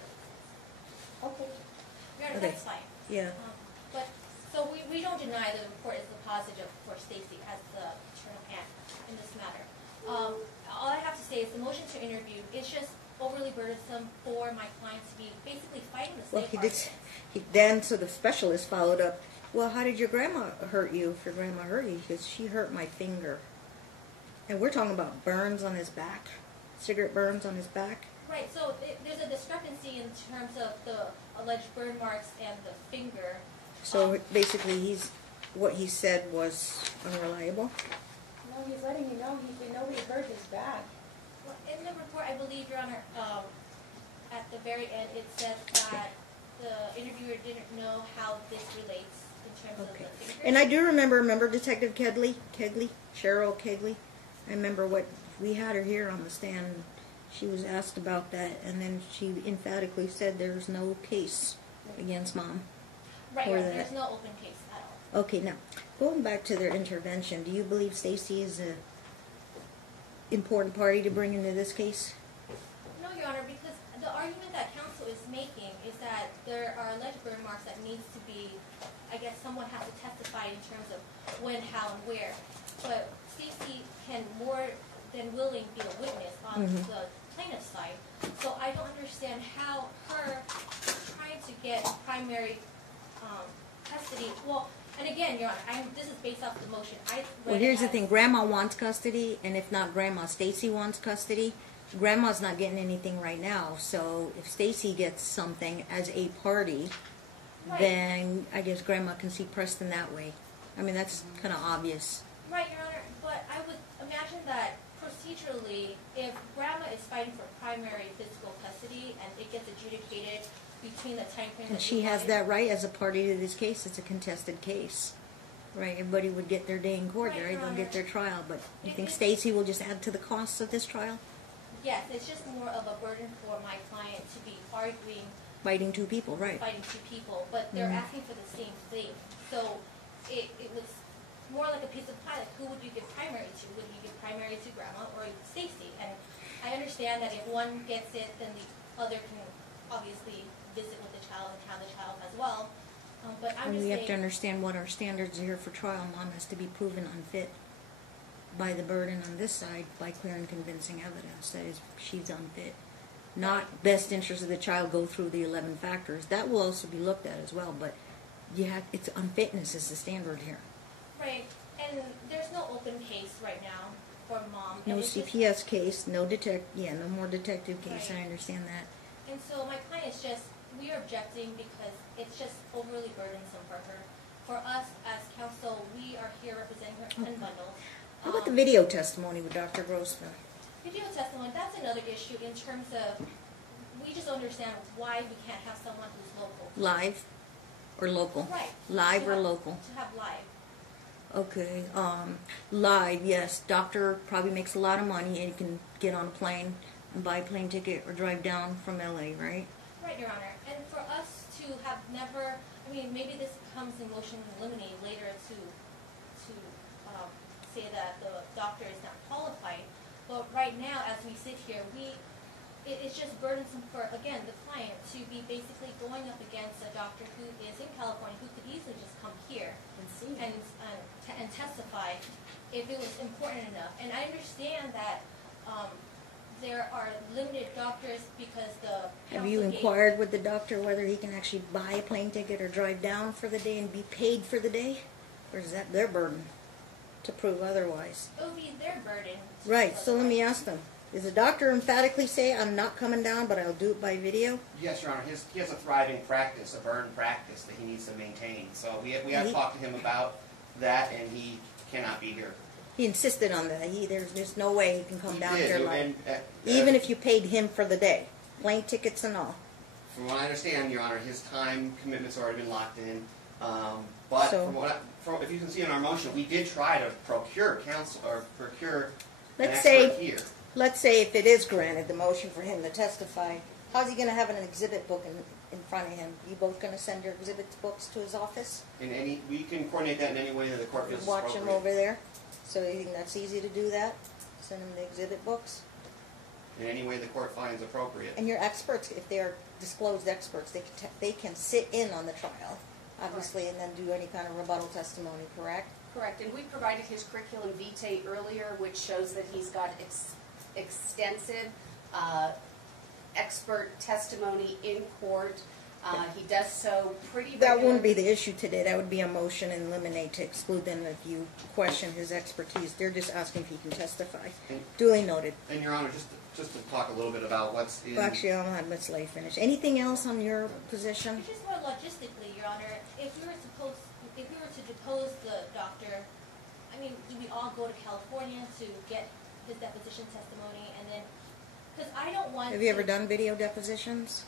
Okay. Your Honor, Okay. that's fine. yeah. But, so we don't deny the report is the positive for Stacy as the maternal aunt in this matter. All I have to say is the motion to interview is just overly burdensome for my client to be basically fighting the Well, state then, so the specialist followed up, well, how did your grandma hurt you if your grandma hurt you? Because she hurt my finger. And we're talking about burns on his back, cigarette burns on his back. Right, so there's a discrepancy in terms of the alleged burn marks and the finger. So basically, what he said was unreliable. No, he's letting you know nobody hurt his back. Well, in the report, I believe, Your Honor, at the very end, it says that the interviewer didn't know how this relates in terms Okay. of the finger. And I do remember Detective Kegley, Cheryl Kegley. I remember what we had her here on the stand. She was asked about that, and then she emphatically said there's no case against Mom. Right, for Your Honor, that. there's no open case at all. Okay, now going back to their intervention, do you believe Stacy is a important party to bring into this case? No, Your Honor, because the argument that counsel is making is that there are alleged burn marks that needs to be, I guess someone has to testify in terms of when, how, and where. But Stacy can more than willing be a witness on the plaintiff's side. So I don't understand how her trying to get primary custody, well, and again, Your Honor, this is based off the motion. Well, here's the thing. Grandma wants custody, and if not Grandma, Stacy wants custody. Grandma's not getting anything right now, so if Stacy gets something as a party, Right. then I guess Grandma can see Preston that way. I mean, that's kind of obvious. Right, Your Honor, but I would imagine that procedurally, if Grandma is fighting for primary physical custody and it gets adjudicated between the time frame And that she you has wanted- that right as a party to this case. It's a contested case. Right, everybody would get their day in court, Right, right? Your They'll Honor. get their trial, but you think It- Stacy will just add to the costs of this trial? Yes, it's just more of a burden for my client to be arguing, Fighting two people, right? fighting two people, but they're asking for the same thing. So it was more like a piece of pie, like who would you give primary to? Would you give primary to Grandma or Stacy? And I understand that if one gets it, then the other can obviously visit with the child and have the child as well. But I'm And just we have to saying, understand what our standards are here for trial. Mom has to be proven unfit by the burden on this side by clear and convincing evidence. That is, she's unfit. Not best interest of the child, go through the 11 factors. That will also be looked at as well, but it's unfitness is the standard here. right, and there's no open case right now for Mom. No and it's just- CPS case, no more detective case. Right. I understand that. And so my client is just, we are objecting because it's just overly burdensome for her. For us as counsel, we are here representing her unbundled. How about the video testimony with Dr. Grossman? Video testimony, that's another issue in terms of, we just don't understand why we can't have someone who's local. Live or local? Right. Live To or have- local? To have live. Okay, live, yes. Doctor probably makes a lot of money and can get on a plane and buy a plane ticket or drive down from LA, right? Right, Your Honor. And for us to have never, I mean, maybe this comes in motion in limine later to say that the doctor is not qualified, but right now, as we sit here, it's just burdensome for, again, the client to be basically going up against a doctor who is in California, who could easily just come here and testify if it was important enough. And I understand that there are limited doctors because the Have you council gave- inquired with the doctor whether he can actually buy a plane ticket or drive down for the day and be paid for the day? Or is that their burden to prove otherwise? It would be their burden. to Right, do so let me otherwise. ask them. Does the doctor emphatically say, I'm not coming down, but I'll do it by video? Yes, Your Honor, he has a thriving practice, a burn practice that he needs to maintain. So we have talked to him about that, and he cannot be here. He insisted on that. There's no way he can come He down did, here live. and, Even if you paid him for the day. Plane tickets and all. From what I understand, Your Honor, his time commitment's already been locked in. But So- if you can see in our motion, we did try to procure counsel or procure an Let's expert say- here. Let's say if it is granted, the motion for him to testify, how's he going to have an exhibit book in front of him? You both going to send your exhibit books to his office? We can coordinate that in any way that the court feels is Watch appropriate. him over there? So you think that's easy to do that? Send him the exhibit books? In any way the court finds appropriate. And your experts, if they are disclosed experts, they can sit in on the trial, obviously, and then do any kind of rebuttal testimony, correct? Correct, and we provided his curriculum vitae earlier, which shows that he's got extensive expert testimony in court. He does so pretty regularly. That wouldn't be the issue today. That would be a motion and eliminate to exclude them if you question his expertise. They're just asking if he can testify. Duly noted. And Your Honor, just to talk a little bit about what's in... Well, actually, I'll have Ms. Lay finish. Anything else on your position? Just more logistically, Your Honor, if we were to depose the doctor, I mean, do we all go to California to get his deposition testimony and then, because I don't want Have you ever done video depositions?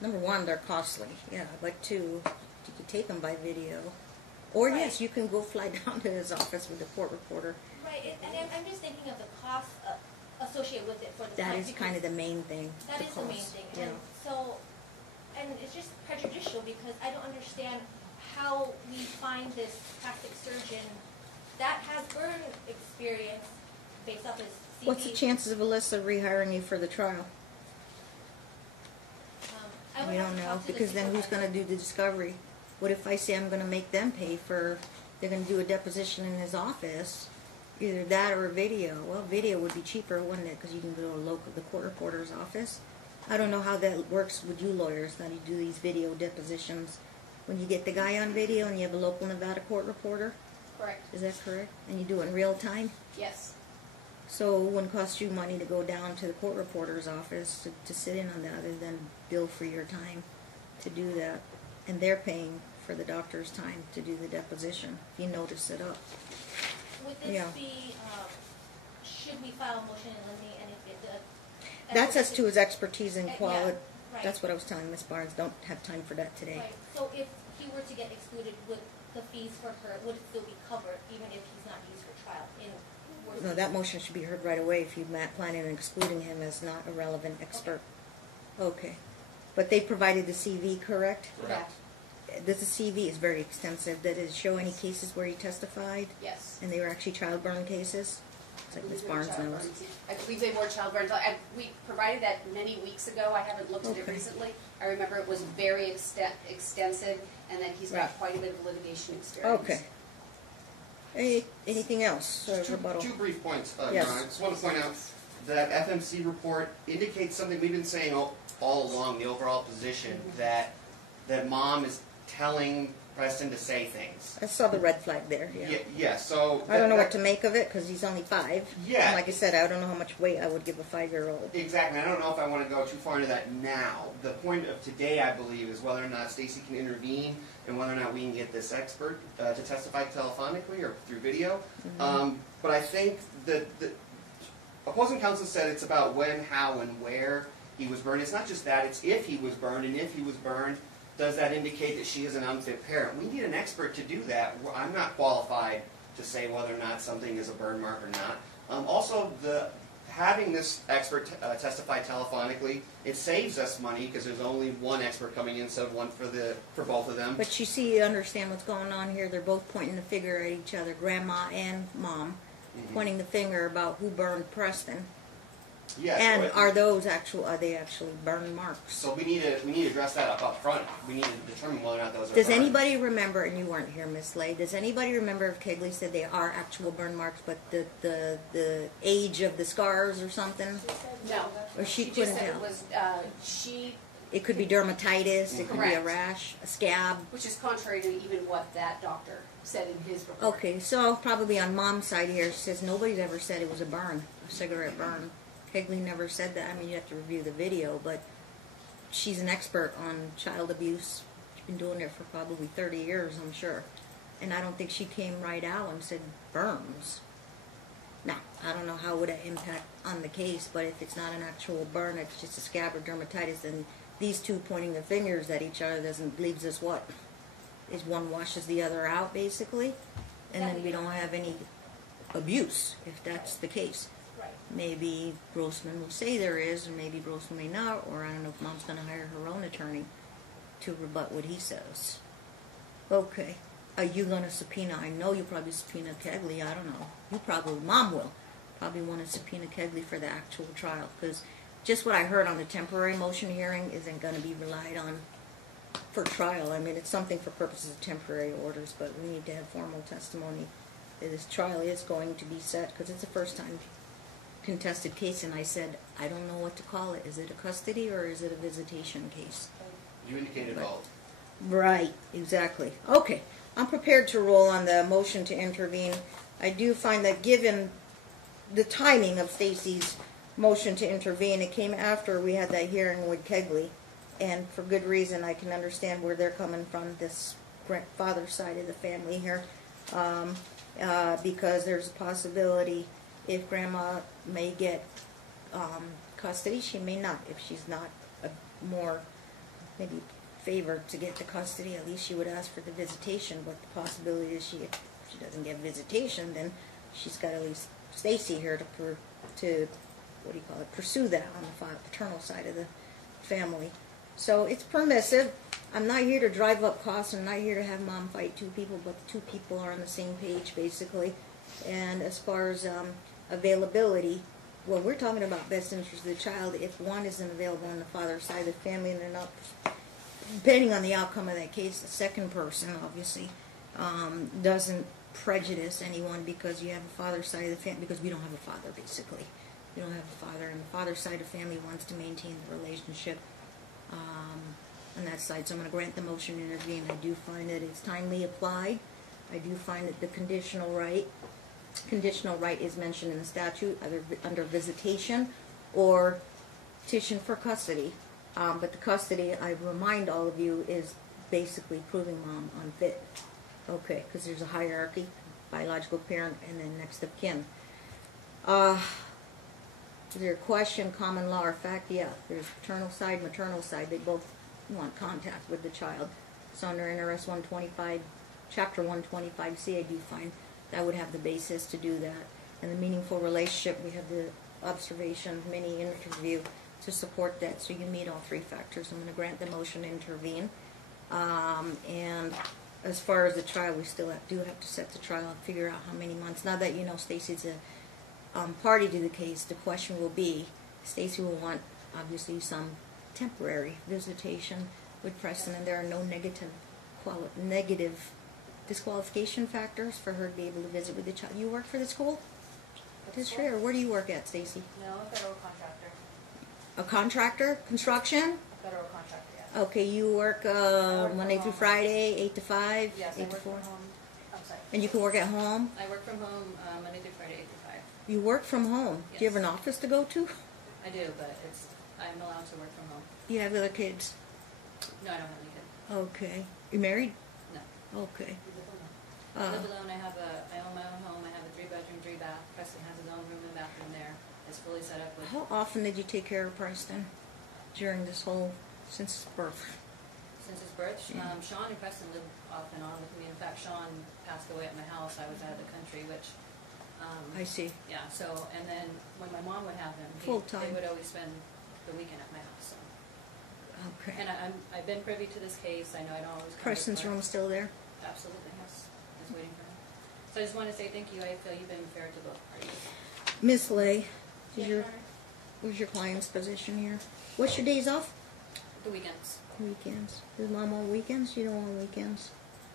Number one, they're costly, yeah, but two, you could take them by video. Or Right. yes, you can go fly down to his office with a court reporter. Right, and I'm just thinking of the cost associated with it for the That client, is because kind of the main thing, that the is the main cost. thing. Yeah. And so, and it's just prejudicial because I don't understand how we find this plastic surgeon that has burn experience based off his CV. What's the chances of Alyssa rehiring you for the trial? I would We have don't to know, talk to the because then who's supervisor. gonna do the discovery? What if I say I'm gonna make them pay for, they're gonna do a deposition in his office, either that or a video? Well, video would be cheaper, wouldn't it, because you can go to the court reporter's office? I don't know how that works with you lawyers, now you do these video depositions. When you get the guy on video and you have a local Nevada court reporter, Correct, is that correct? And you do it in real time? yes. So it wouldn't cost you money to go down to the court reporter's office to sit in on that, other than bill for your time to do that. And they're paying for the doctor's time to do the deposition, if you notice it up. Would this Yeah. be, should we file a motion and eliminate any of the... That's as to his expertise and Yeah, quality. right. That's what I was telling Ms. Barnes, don't have time for that today. Right, so if he were to get excluded, would the fees for her, would it still be covered, even if he's not used for trial? No, that motion should be heard right away if you're planning on excluding him as not a relevant expert. Okay. But they provided the CV, correct? Correct. The CV is very extensive. Did it show any cases where he testified? Yes. And they were actually child burn cases? It's like Ms. Barnes knows. I believe they were child burns. We provided that many weeks ago. I haven't looked at it Okay. recently. I remember it was very extensive and that he's got Right. quite a bit of litigation experience. Okay. Anything else? Rebuttal? Two brief points, Yes. Your Honor. I just want to point out that FMC report indicates something we've been saying all along, the overall position, that Mom is telling Preston to say things. I saw the red flag there, yeah. Yeah, so... I don't know what to make of it, because he's only 5. Yeah. And like I said, I don't know how much weight I would give a 5-year-old. Exactly. I don't know if I want to go too far into that now. The point of today, I believe, is whether or not Stacy can intervene and whether or not we can get this expert to testify telephonically or through video. But I think that the opposing counsel said it's about when, how, and where he was burned. It's not just that. It's if he was burned, and if he was burned, does that indicate that she is an unfit parent? We need an expert to do that. I'm not qualified to say whether or not something is a burn mark or not. Also, having this expert testify telephonically, it saves us money because there's only one expert coming in instead of one for both of them. But you see, you understand what's going on here. They're both pointing the finger at each other, Grandma and Mom. pointing the finger about who burned Preston. Yes. And but- are they actually burn marks? So we need to address that up front. We need to determine whether or not those are Does burns. anybody remember, and you weren't here, Miss Lay, does anybody remember if Kegley said they are actual burn marks, but the age of the scars or something? No. Or she just couldn't said tell? it was, she, It could be dermatitis, it could be a Correct. rash, a scab. which is contrary to even what that doctor said in his report. Okay, so probably on Mom's side here, she says nobody's ever said it was a burn, a cigarette burn. Kegley never said that. I mean, you have to review the video, but she's an expert on child abuse. She's been doing it for probably 30 years, I'm sure. And I don't think she came right out and said burns. Now, I don't know how would it impact on the case, but if it's not an actual burn, it's just a scab or dermatitis, then these two pointing their fingers at each other doesn't leaves us what? Is one washes the other out, basically? And then we don't have any abuse, if that's the case. Right. Maybe Grossman will say there is, or maybe Grossman may not, or I don't know if Mom's going to hire her own attorney to rebut what he says. Okay. Are you going to subpoena? I know you probably subpoena Kegley. I don't know. You probably, Mom will, probably want to subpoena Kegley for the actual trial, because just what I heard on the temporary motion hearing isn't going to be relied on for trial. I mean, it's something for purposes of temporary orders, but we need to have formal testimony that this trial is going to be set, because it's a first-time contested case, and I said, I don't know what to call it. Is it a custody or is it a visitation case? You indicated both. Right, exactly. Okay, I'm prepared to roll on the motion to intervene. I do find that given the timing of Stacy's motion to intervene, it came after we had that hearing with Kegley, and for good reason. I can understand where they're coming from, this father's side of the family here, because there's a possibility if Grandma may get custody, she may not. If she's not more maybe favored to get the custody, at least she would ask for the visitation. But the possibility is if she doesn't get visitation, then she's got at least Stacy here to what do you call it, pursue that on the paternal side of the family. So it's permissive. I'm not here to drive up costs. I'm not here to have Mom fight two people, but the two people are on the same page, basically. And as far as availability, well, we're talking about best interest of the child. If one isn't available on the father's side of the family and they're not, depending on the outcome of that case, the second person, obviously, doesn't prejudice anyone because you have a father's side of the family, because we don't have a father, basically. We don't have a father, and the father's side of the family wants to maintain the relationship on that side. So I'm going to grant the motion to intervene. I do find that it's timely applied. I do find that the conditional right is mentioned in the statute, either under visitation or petition for custody. But the custody, I remind all of you, is basically proving Mom unfit. Okay, because there's a hierarchy, biological parent and then next of kin. Is there a question, common law or fact? Yeah, there's paternal side, maternal side. They both want contact with the child. So under NRS 125, Chapter 125C, I do find that would have the basis to do that. And the meaningful relationship, we have the observation, mini interview to support that. So you meet all three factors. I'm going to grant the motion to intervene. And as far as the trial, we still do have to set the trial and figure out how many months. Now that you know Stacy's a party to the case, the question will be, Stacy will want, obviously, some temporary visitation with Preston, and there are no negative disqualification factors for her to be able to visit with the child. You work for the school? District, or where do you work at, Stacy? No, a federal contractor. A contractor? Construction? A federal contractor, yes. Okay, you work work Monday from through home. Friday, 8 to 5? Yes, 8 I to work 4? from home. I'm sorry. And you can work at home? I work from home Monday through Friday, 8 to 5. You work from home? Do you have Yes. an office to go to? I do, but I'm allowed to work from home. You have other kids? No, I don't have any kids. Okay. You married? No. Okay. I live alone. I own my own home. I have a 3-bedroom, 3-bath. Preston has his own room and bathroom there. It's fully set up with. How often did you take care of Preston during this whole, since his birth? Since his birth, Yeah. Sean and Preston live off and on with me. In fact, Sean passed away at my house. I was out of the country, which. I see. Yeah. So, and then when my mom would have him, Full time. they would always spend the weekend at my house. So. Okay. And I've been privy to this case. I know I don't always. Come to Preston's court. room still there? Absolutely, yes. Just waiting for him. So So I just want to say thank you. I feel you've been fair to both parties. Miss Lay, Yes, Your Honor. who's your client's position here? What's your days off? The weekends. Weekends. Is mom on weekends? You don't want weekends?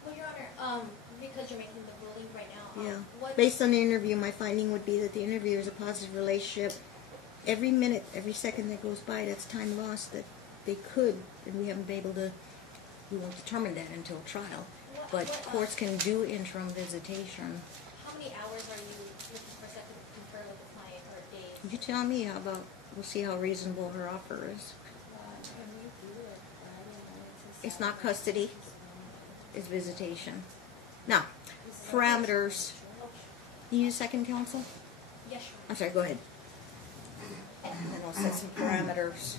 Well, Your Honor, because you're making the ruling right now, Yeah. what... Based on the interview, my finding would be that the interviewer is a positive relationship. Every minute, every second that goes by, that's time lost that they could, and we haven't been able to, we won't determine that until trial. But courts can do interim visitation. How many hours are you looking for second confer with the client, or days? You tell me, how about, we'll see how reasonable her offer is. It's not custody, it's visitation. Now, parameters. You need a second counsel? Yes, Your I'm sorry, go ahead. And then I'll set some parameters.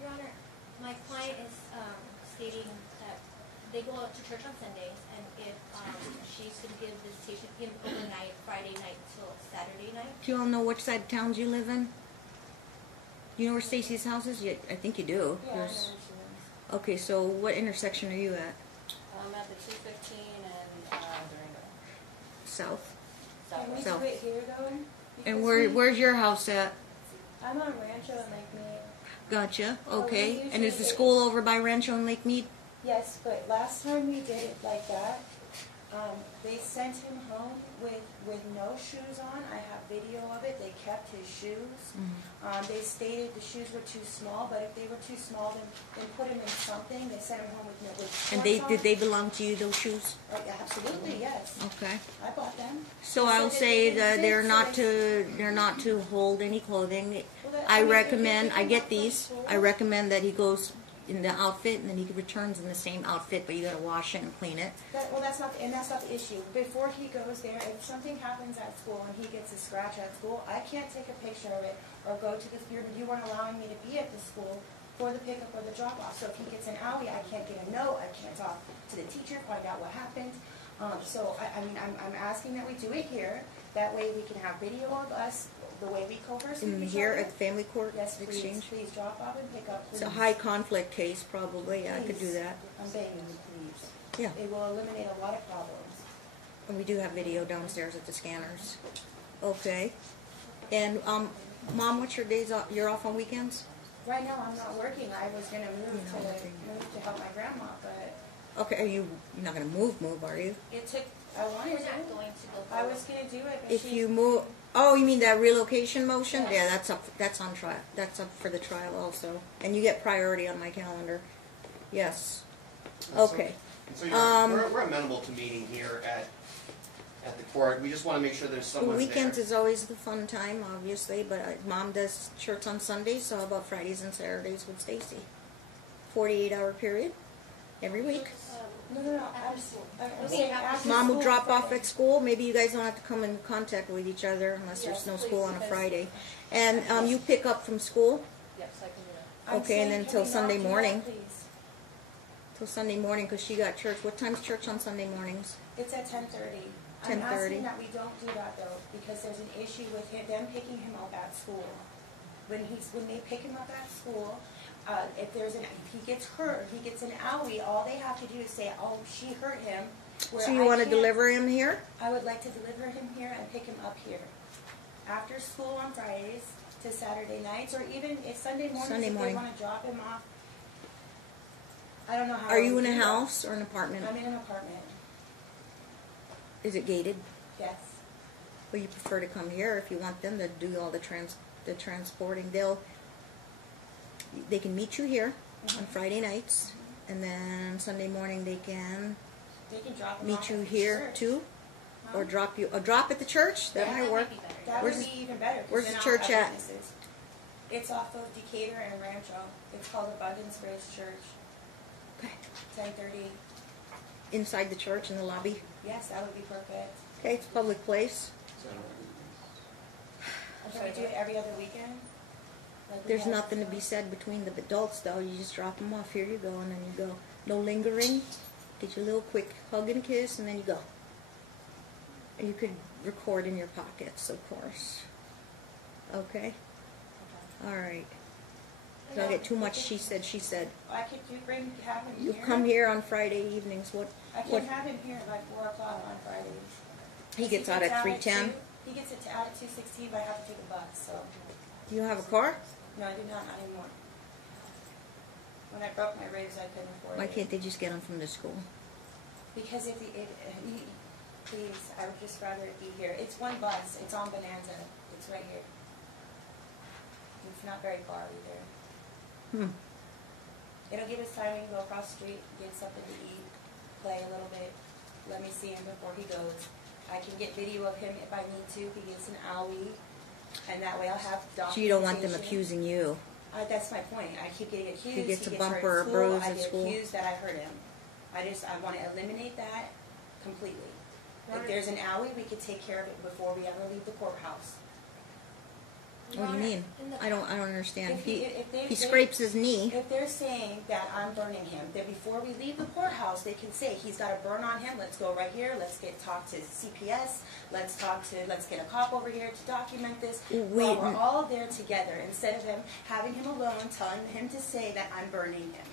Your Honor, my client is stating that they go out to church on Sundays, and if she's going to give visitation him overnight, Friday night till Saturday night. Do you all know which side of towns you live in? Do you know where Stacy's house is? I think you do. Yeah, I know what There's- she Okay, so what intersection are you at? I'm at the 215 and Durango. South. Can we So- do it here though? And Because where's your house at? I'm on Rancho and Lake Mead. Gotcha. Oh, we Okay. And is the usually- school over by Rancho and Lake Mead? Yes, but last time we did it like that, they sent him home with no shoes on. I have video of it. They kept his shoes. They stated the shoes were too small, but if they were too small, then put him in something. They sent him home with And shorts on. did they belong to you, those shoes? Yeah, absolutely, yes. Okay. I bought them. So They I'll said say they that didn't they're fit, not so they're not to hold any clothing. Well, that- I I mean, if recommend, you're I picking get up from these, school- I recommend that he goes in the outfit and then he returns in the same outfit, but you gotta wash it and clean it. That's not the issue. Before he goes there, if something happens at school and he gets a scratch at school, I can't take a picture of it or go to the, you weren't allowing me to be at the school for the pickup or the drop off. So if he gets an owie, I can't get a note, I can't talk to the teacher, find out what happened. So I'm asking that we do it here. That way we can have video of us, the way we converse with In each here other. at the family court Yes, please, exchange. please drop off and pick up. It's a please. high conflict case, probably, yeah, I could do Please. that. I'm begging you, please. Yeah, It will eliminate a lot of problems. and we do have video downstairs at the scanners. Okay. And, Mom, what's your days off, you're off on weekends? Right now, I'm not working. I was gonna move You're not working. to help my grandma, but Okay, you're not gonna move, are you? it took, I wanted We're to. not going to go I forward. was gonna do it, but If she's. you move, oh, you mean that relocation motion? Yes. Yeah, that's on trial, that's up for the trial also. And you get priority on my calendar. Yes. Okay. So Um, we're amenable to meeting here at the court. We just want to make sure there's The someone weekends there. is always the fun time, obviously, but Mom does church on Sundays, so how about Fridays and Saturdays with Stacy? 48-hour period, every week. No. After school. I'm saying after Mom will school drop off Friday. at school. Maybe you guys don't have to come in contact with each other unless Yes, there's no please, school on a because- Friday. And you pick up from school Yes, I can do that. I'm okay, and saying, then can till we not Sunday do that, morning? please? till Sunday morning because she got church. What time's church on Sunday mornings? It's at 10:30. 10:30. I'm asking that we don't do that though, because there's an issue with them picking him up at school. When they pick him up at school, if he gets hurt, he gets an owie, all they have to do is say, oh, she hurt him. where So you I want to can't- deliver him here? I would like to deliver him here and pick him up here. After school on Fridays to Saturday nights, or even if Sunday mornings, Sunday if morning. they want to drop him off. I don't know how. Are I you would in a do that. house or an apartment? I'm in an apartment, Is it gated? yes. Well, you prefer to come here if you want them to do all the transporting. They can meet you here on Friday nights, and then Sunday morning they can They can drop him meet off you at the here church. too, Huh? or drop at the church. That Yeah, might That work. might be better. That Where's would the- be even better. 'cause where's then the I'll church have at? witnesses. It's off of Decatur and Rancho. It's called Abundance Grace Church. Okay. 10:30. Inside the church in the lobby. Yes, that would be perfect. Okay, it's a public place. Can we do it every other weekend? Like we There's have nothing to be before? said between the adults though. You just drop them off. Here you go, and then you go. No lingering. Get your little quick hug and kiss, and then you go. And you could record in your pockets, of course. Okay? Alright. Don't get too much she said, she said. I could have him You here. come here on Friday evenings. I can have him here by 4 o'clock on Fridays. He gets out at 3:10. He gets out at 2:16, but I have to take a bus, so. Do you have a car? No, I do not anymore. When I broke my ribs, I couldn't afford Why it. can't they just get him from the school? Because please, I would just rather it be here. It's one bus. It's on Bonanza. It's right here. It's not very far either. It'll give us time. We can go across the street, get something to eat, play a little bit. Let me see him before he goes. I can get video of him if I need to. He gets an owie, and that way I'll have documentation. So you don't want them accusing you. That's my point. I keep getting accused. He gets a hurt bump or a at school. bruise I at get school. accused that I hurt him. I want to eliminate that completely. If there's an owie, we could take care of it before we ever leave the courthouse. What do you mean? I don't understand. If He scrapes his knee. If they're saying that I'm burning him, then before we leave the courthouse, they can say he's got a burn on him. Let's go right here. Let's talk to CPS. Let's get a cop over here to document this. While we're all there together, instead of him having him alone, telling him to say that I'm burning him.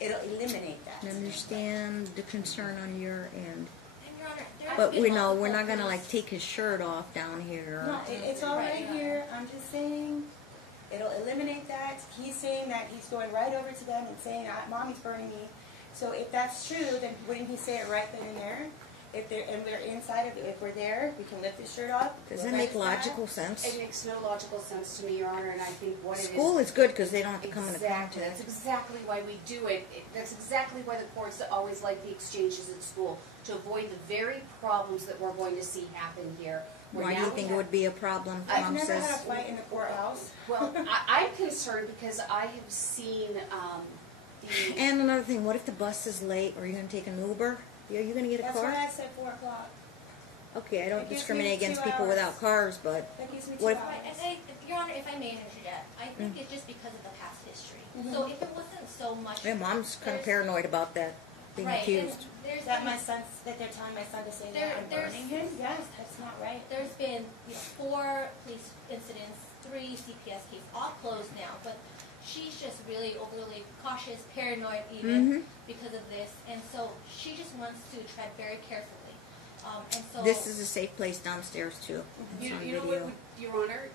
It'll eliminate that. I understand the concern on your end. And Your Honor, there's But been we're not multiple gonna cases- like take his shirt off down here. No, it's all right Right. here. I'm just saying, it'll eliminate that. He's saying that he's going right over to them and saying, "Mommy's burning me." So if that's true, then wouldn't he say it right then and there? If we're inside of it, if we're there, we can lift his shirt off. Does look that at make his back. logical sense? It makes no logical sense to me, Your Honor, and I think what it is. School is good because they don't have to come into Exactly. contact. That's exactly why we do it. That's exactly why the courts always like the exchanges at school, to avoid the very problems that we're going to see happen here. Where Why do now you we think it have- would be a problem? I've Mom never says. had a fight in the courthouse. Well, I'm concerned because I have seen the. And another thing, what if the bus is late? Are you going to take an Uber? Are you going to get a That's car? why I said 4 o'clock. Okay, I don't It gives me discriminate 2 against people hours. without cars, but That gives me 2 What if- hours. Right, and Your Honor, if I may interject, I think it's just because of the past history. Mhm. So if it wasn't so much. yeah, Mom's kind of there's- paranoid about that, being right, and accused. there's Is that been- my son's, that they're telling my son to say that I'm There's- burning him? Yes, that's not right. There's been 4 police incidents, 3 CPS cases, all closed now, but she's just really overly cautious, paranoid even because of this, and so she just wants to tread very carefully. And so This is a safe place downstairs too. It's You on know video. what, Your Honor,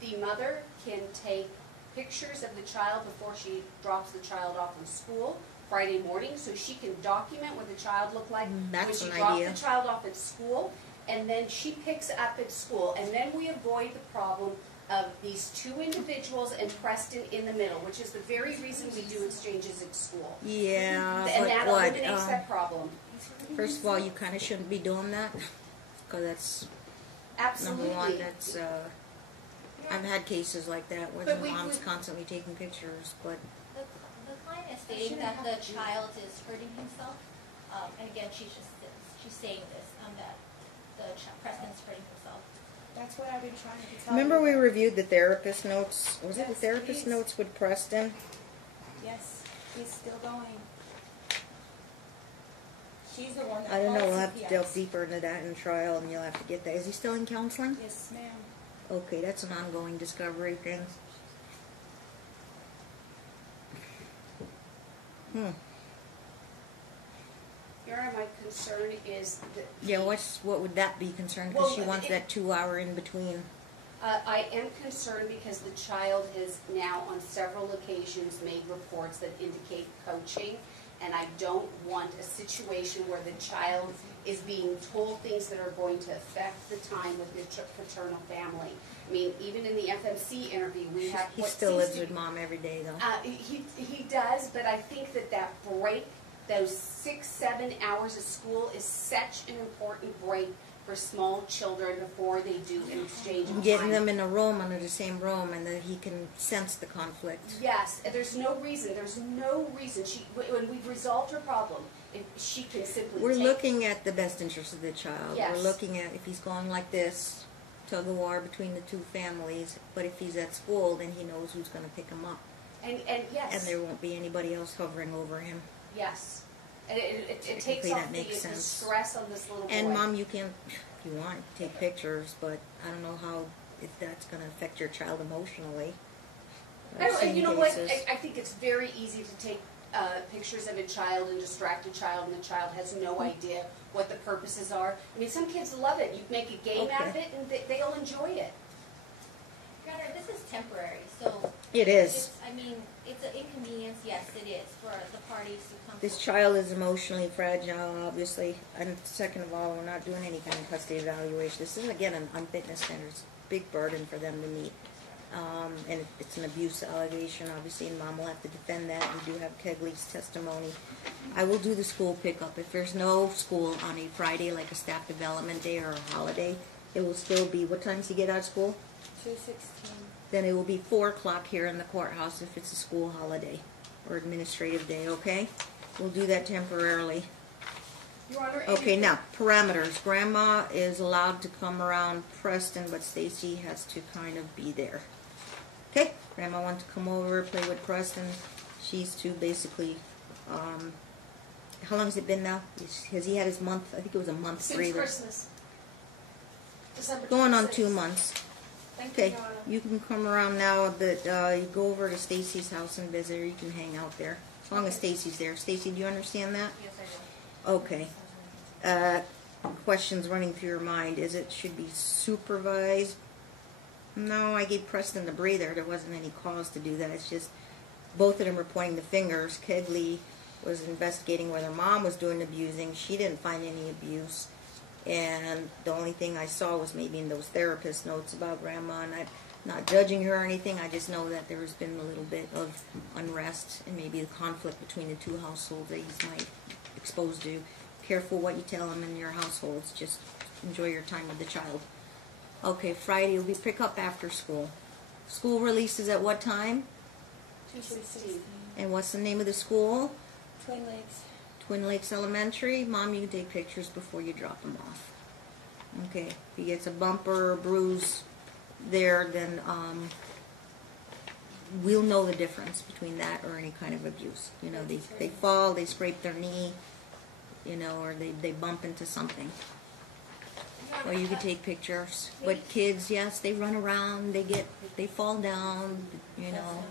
the mother can take pictures of the child before she drops the child off in school Friday morning, so she can document what the child looked like That's when an she dropped idea. the child off at school, and then she picks up at school, and then we avoid the problem of these 2 individuals and Preston in the middle, which is the very reason we do exchanges at school. Yeah, And but that what? eliminates that problem. First of all, you kind of shouldn't be doing that because that's Absolutely. number one. That's I've had cases like that where But the we- mom's we- constantly taking pictures, but the client is stating that the child is hurting himself, and again, she's saying this, that Preston's hurting himself. That's what I've been trying to tell remember you. we reviewed the therapist notes. Was it the Yes, therapist please. notes with Preston? Yes, he's still going. She's the one that I don't know. called We'll have to CPS. delve deeper into that in trial, and you'll have to get that. Is he still in counseling? Yes, ma'am. Okay, that's an ongoing discovery thing. Your Honor, my concern is that. Yeah, what would that be concerned? Because she Well, wants that 2 hour in between. I am concerned because the child has now on several occasions made reports that indicate coaching, and I don't want a situation where the child is being told things that are going to affect the time with the paternal family. I mean, even in the FMC interview, we have He what still seems lives to- with Mom every day, though. He does, but I think that break, those 6-7 hours of school, is such an important break for small children before they do an exchange of Getting time. them in a room under the same room, and then he can sense the conflict. Yes, and there's no reason. When we've resolved her problem, if she can simply We're take. looking at the best interest of the child. Yes. We're looking at if he's going like this, tug of war between the 2 families. But if he's at school, then he knows who's going to pick him up, And yes. and there won't be anybody else hovering over him. Yes. And it takes Technically, off that makes the sense. stress on this little boy. And Mom, you can, if you want, take pictures, but I don't know how, if that's gonna affect your child emotionally. I've seen You know what, cases- I think it's very easy to take pictures of a child and distract a child, and the child has no idea what the purposes are. I mean, some kids love it. You make a game out of Okay. it, and they'll enjoy it. Your Honor, this is temporary, so. It is. It's, I mean, it's an inconvenience, yes, it is, for the parties to come. This to- child is emotionally fragile, obviously, and second of all, we're not doing any kind of custody evaluation. This is, again, an unfitness standards, big burden for them to meet. And it's an abuse allegation, obviously, and Mom will have to defend that. We do have Kegley's testimony. I will do the school pickup. If there's no school on a Friday, like a staff development day or a holiday, it will still be, what time does he get out of school? 2:16. Then it will be 4 o'clock here in the courthouse if it's a school holiday or administrative day, okay? We'll do that temporarily. Your Honor, Okay, now, parameters. Grandma is allowed to come around Preston, but Stacy has to kind of be there. Okay? Grandma wants to come over, play with Preston. She's to basically, how long has it been now? Has he had his month? I think it was a month, since 3 weeks. Christmas. December Going on 26th. 2 months. Thank you, Okay, Your Honor. you can come around now, but you go over to Stacy's house and visit her. You can hang out there, as long as Stacy's there. Stacy, do you understand that? Yes, I do. Okay. Questions running through your mind. Is it should be supervised? No, I gave Preston the breather. There wasn't any cause to do that. It's just both of them were pointing the fingers. Kegley was investigating whether Mom was doing abusing. She didn't find any abuse. And the only thing I saw was maybe in those therapist notes about Grandma, and I'm not judging her or anything. I just know that there has been a little bit of unrest and maybe the conflict between the two households that he's might exposed to. Careful what you tell him in your households. Just enjoy your time with the child. Okay, Friday will be pick up after school. School releases at what time? 2:16. And what's the name of the school? Twin Lakes. Twin Lakes Elementary. Mom, you can take pictures before you drop them off. Okay, if he gets a bumper or bruise there, then we'll know the difference between that or any kind of abuse. You know, they fall, they scrape their knee, you know, or they bump into something. Your Honor, Or you could take pictures. But kids, yes, they run around, they fall down, you know.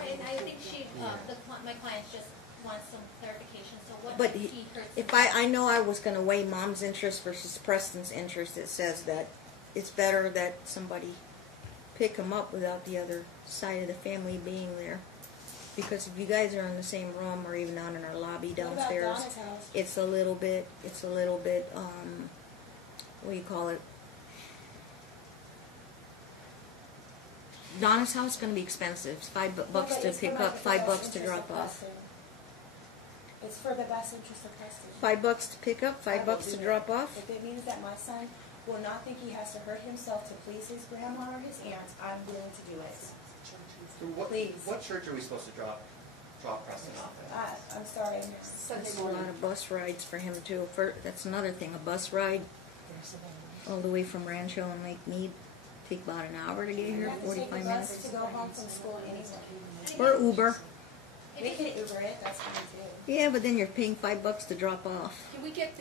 And I think my client just wants some clarification, so what But if he hurts if himself? I know I was going to weigh Mom's interest versus Preston's interest, it says that it's better that somebody pick him up without the other side of the family being there. Because if you guys are in the same room or even down in our lobby What about downstairs, Donna's house? it's a little bit, what do you call it? Donna's house is going to be expensive. It's $5 to pick up, $5 to drop off. It's for the best interest of Preston. $5 to pick up, $5 to drop off. If it means that my son will not think he has to hurt himself to please his grandma or his aunt, I'm willing to do it. Please. What church are we supposed to drop Preston off at? I'm sorry. Sunday There's a lot morning. of bus rides for him too. That's another thing, a bus ride all the way from Rancho and Lake Mead. Take about an hour to get You here, have to take 45 the minutes. bus to go home from school anyway. Or Uber. We can Uber it, that's fine too. Yeah, but then you're paying $5 to drop off. Can we get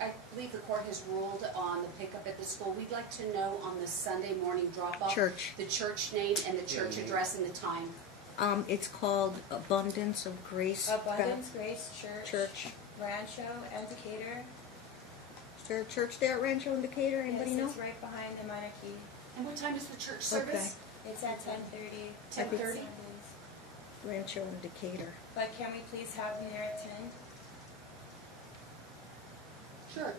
I believe the court has ruled on the pickup at the school. We'd like to know on the Sunday morning drop-off. Church. The church name and the church Yeah. address and the time. It's called Abundance of Grace Abundance Grace Church. Rancho and Decatur. Is there a church there at Rancho and Decatur? Anybody Yes, know? it's right behind the monarchy. And what time is the church service? It's at 10:30. 10:30? Rancho and Decatur. But can we please have him there at 10? Sure.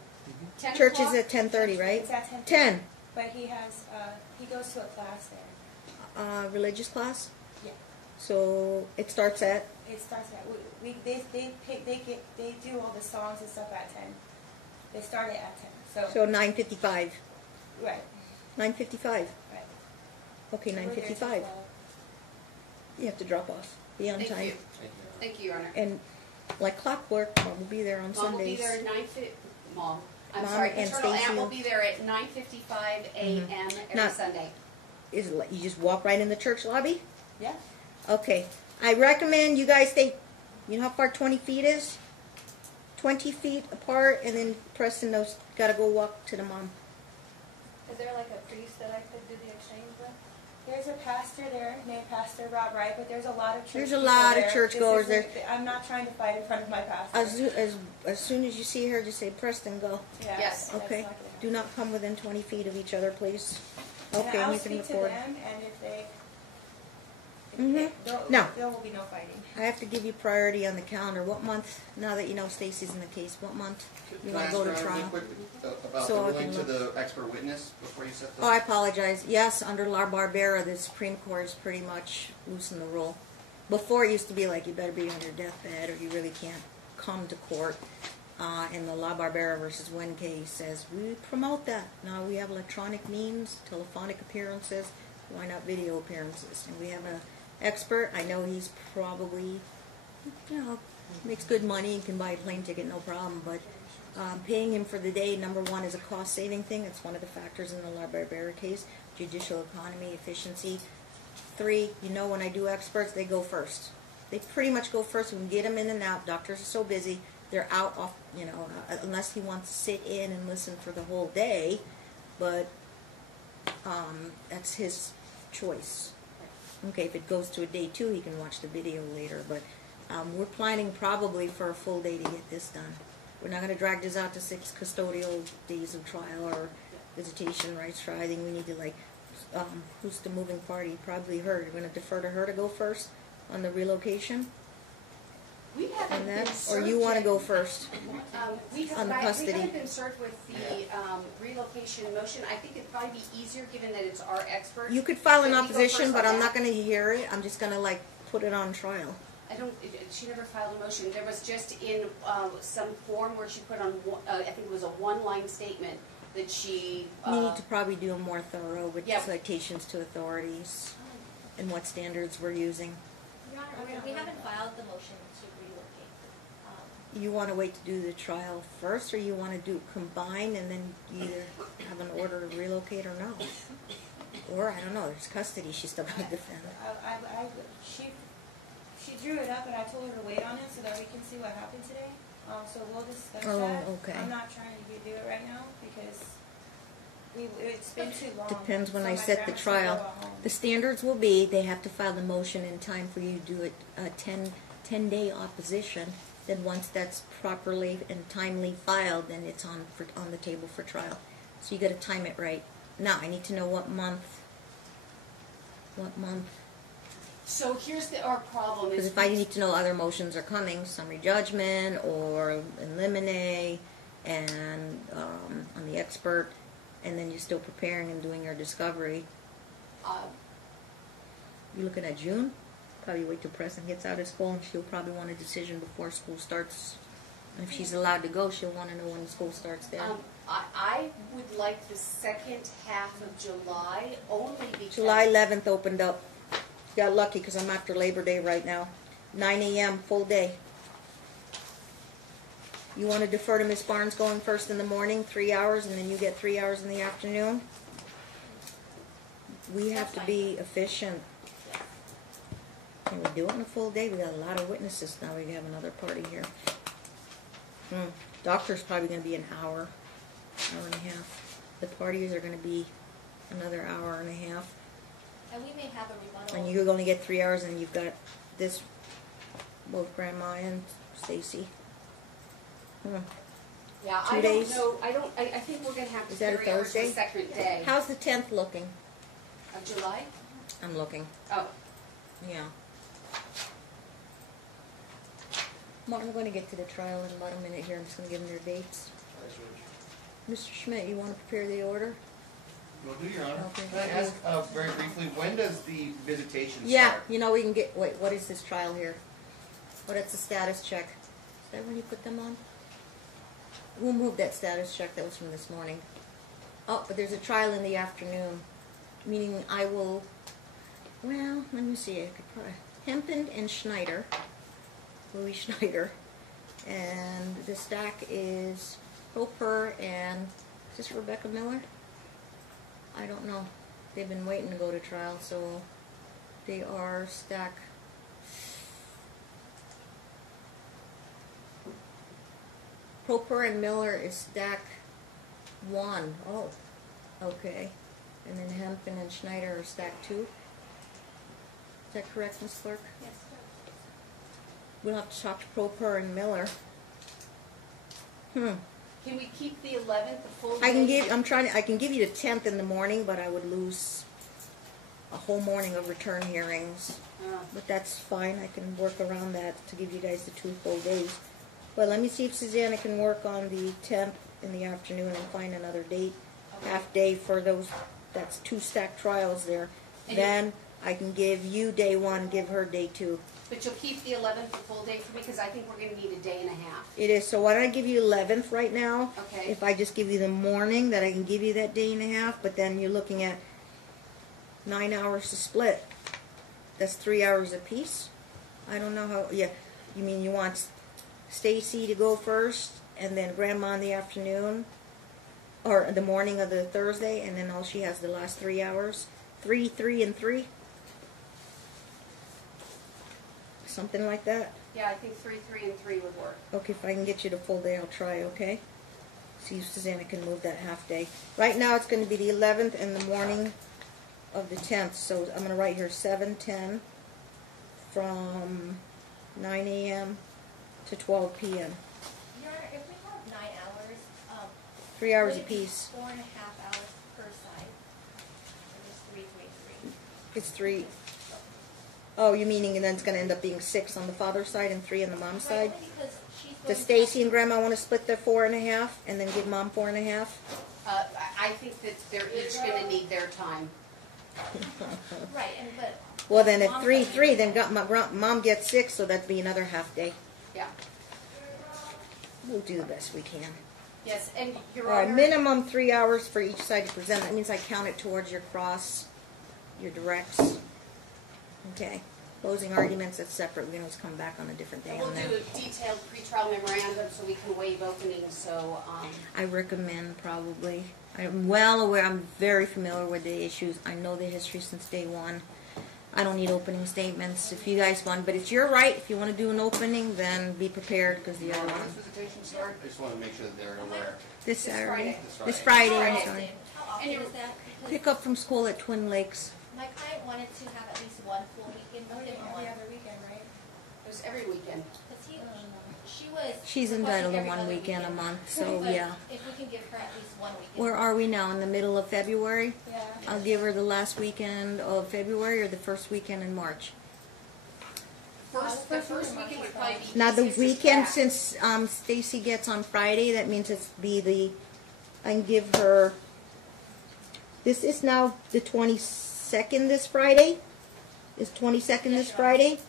10 Church o'clock? is at 10:30, right? It's at 10:30. 10. But he has, he goes to a class there. Religious class? Yeah. So it starts at? It starts at, they do all the songs and stuff at 10. They start it at 10. So 9:55. Right, 9:55. right. Okay, So we're there till 9:55. 12. You have to drop off. Be on Thank time. you. Thank you, Your Honor. And like clockwork, Mom will be there on Mom will be Sundays. there at 9:50. Mom. I'm Mom sorry. and Paternal Stacy aunt will will- be there at 9:55 a.m. every Now- Sunday. Is it like you just walk right in the church lobby? Yeah. Okay. I recommend you guys stay You know how far 20 feet is? 20 feet apart, and then Preston knows, gotta go walk to the mom. Is there like a priest that I could do the exchange with? There's a pastor there named Pastor Rob Wright, but there's a lot of church There's a people lot of there. churchgoers This isn't- I'm not trying to fight in front of my pastor. As soon as you see her, just say, Preston, go. Yeah, Yes. that's Okay. not gonna happen. Do not come within 20 feet of each other, please. And Okay, I'll you can speak to record. them, and if they, Mhm. No. there will be no fighting. I have to give you priority on the calendar. What month, now that you know Stacy's in the case, what month you Can I want ask to go to Your Honor, really trial? quick, about So the I ruling can to look. the expert witness before you set the... Oh, I apologize. Yes, under La Barbera, the Supreme Court has pretty much loosened the rule. Before it used to be like you better be on your deathbed or you really can't come to court. And the La Barbera versus Wynn case says we promote that. Now we have electronic means, telephonic appearances, why not video appearances? And we have an expert. I know he's probably, makes good money and can buy a plane ticket, no problem. But paying him for the day, number one, is a cost-saving thing. It's one of the factors in the La Barbera case. Judicial economy, efficiency. 3, when I do experts, they go first. They pretty much go first. We can get them in and out. Doctors are so busy. They're out off, unless he wants to sit in and listen for the whole day. But that's his choice. Okay, if it goes to a day 2, he can watch the video later. But we're planning probably for a full day to get this done. We're not going to drag this out to 6 custodial days of trial or visitation rights trial. I think we need to, who's the moving party? Probably her. You're going to defer to her to go first on the relocation? We haven't And been that, served or you want to yet. go first? We on the we custody. haven't been served with the relocation motion. I think it'd probably be easier, given that it's our expert. You could file an that we go opposition, first but on I'm not that. going to hear it. I'm just going to put it on trial. She never filed a motion. There was just in some form where she put on, I think it was a one-line statement that she. We need to probably do a more thorough with Yep. citations to authorities and what standards we're using. Your Honor, we haven't filed the motion to relocate. You want to wait to do the trial first, or you want to do combine and then either have an order to relocate or no? Or, I don't know, there's custody she's still going to defend. She drew it up, and I told her to wait on it so that we can see what happened today. So we'll discuss Oh, that. okay. I'm not trying to do it right now because it's been too long. Depends when So I my set the grandma's trial. still at home. The standards will be, they have to file the motion in time for you to do it, 10-day opposition. Then once that's properly and timely filed, then it's on the table for trial. So you got to time it right. Now, I need to know what month. What month? So here's our problem. Because if I need to know other motions are coming, summary judgment or in limine, and on the expert, and then you're still preparing and doing your discovery. You looking at June? Probably wait till Preston gets out of school, and she'll probably want a decision before school starts. And if she's allowed to go, she'll want to know when school starts there. I would like the second half of July, only because. July 11th opened up. Got lucky because I'm after Labor Day right now. 9 a.m. full day. You want to defer to Miss Barnes going first in the morning, 3 hours, and then you get 3 hours in the afternoon? We have to be efficient. Can we do it in a full day? We got a lot of witnesses now. We have another party here. Doctor's probably going to be an hour and a half. The parties are going to be another hour and a half. And we may have a rebuttal. And you're going to get 3 hours, and you've got this, both Grandma and Stacy. Yeah, 2 I days? don't know. I think we're going to have to Is that a carry over to the Thursday? second day How's the 10th looking? of July. I'm looking. Oh, Yeah. Martin, we're going to get to the trial in about a minute here. I'm just going to give them their dates. Mr. Schmidt, you want to prepare the order? Will do, Your Honor. Okay. Can I ask very briefly, when does the visitation Yeah, start? we can get, wait, what is this trial here? What is the status check? Is that when you put them on? We'll move that status check, that was from this morning. Oh, but there's a trial in the afternoon, meaning I will, well, let me see, I could probably, Hempen and Schneider, Louis Schneider, and the stack is Hoper and, is this Rebecca Miller? I don't know. They've been waiting to go to trial, so they are stack Proper and Miller is stack 1. Oh, okay. And then Hempton and Schneider are stack 2. Is that correct, Ms. Clerk? Yes, We'll have to talk to Proper and Miller. Can we keep the 11th, the full day? I can give you the 10th in the morning, but I would lose a whole morning of return hearings. But that's fine, I can work around that to give you guys the 2 full days. But let me see if Susanna can work on the 10th in the afternoon and find another date, half day for those, that's 2 stacked trials there. And Then I can give you day 1, give her day 2. But you'll keep the 11th the full day for me, because I think we're going to need a day and a half. It is, so why don't I give you 11th right now? Okay. If I just give you the morning, that I can give you that day and a half, but then you're looking at 9 hours to split. That's 3 hours apiece. I don't know how, yeah, you mean you want Stacy to go first, and then Grandma in the afternoon, or the morning of the Thursday, and then all she has the last 3 hours? 3, 3, and 3? Something like that? Yeah, I think 3, 3, and 3 would work. Okay, if I can get you the full day, I'll try, okay? See if Susanna can move that half day. Right now, it's going to be the 11th and the morning of the 10th, so I'm going to write here 7:10 from 9 a.m. to 12 p.m. Your Honor, if we have 9 hours, 3 hours would it be apiece. 4.5 hours per side? Or just 3, 3, 3? It's 3. Oh, you meaning and then it's going to end up being 6 on the father's side and 3 on the mom's Right, side? only because she's Does going Stacy and Grandma want to split their 4.5 and then give Mom 4.5? I think that they're each going to need their time. Right, and but. Well, then at Mom's 3, gonna 3, need- then Mom gets 6, so that'd be another half day. Yeah. We'll do the best we can. Yes, and Your All right, Honor. minimum 3 hours for each side to present. That means I count it towards your cross, your directs. Okay. Closing arguments, that's separate. We can always come back on a different day And we'll on do that. a detailed pretrial memorandum so we can waive openings, so, I recommend probably. I'm well aware, I'm very familiar with the issues. I know the history since day 1. I don't need opening statements if you guys want, but it's your right. If you want to do an opening, then be prepared because the other When one. does visitation start? I just want to make sure that they're aware. This Saturday. Friday. This Friday, I'm Friday. sorry. How often And you're- is that? Because Pick up from school at Twin Lakes. my client wanted to have at least one full weekend, no different one. Every other weekend, right? it was every weekend. Because she was. She's requesting entitled to every 1 other weekend a month, so But yeah. If we can give her at least 1 weekend. Where are we now? In the middle of February? Yeah. I'll give her the last weekend of February or the first weekend in March. The first weekend would probably be. Now the easiest to weekend, track. since Stacy gets on Friday, that means it's I can give her. This is now the 22nd this Friday. Is 22nd this Friday?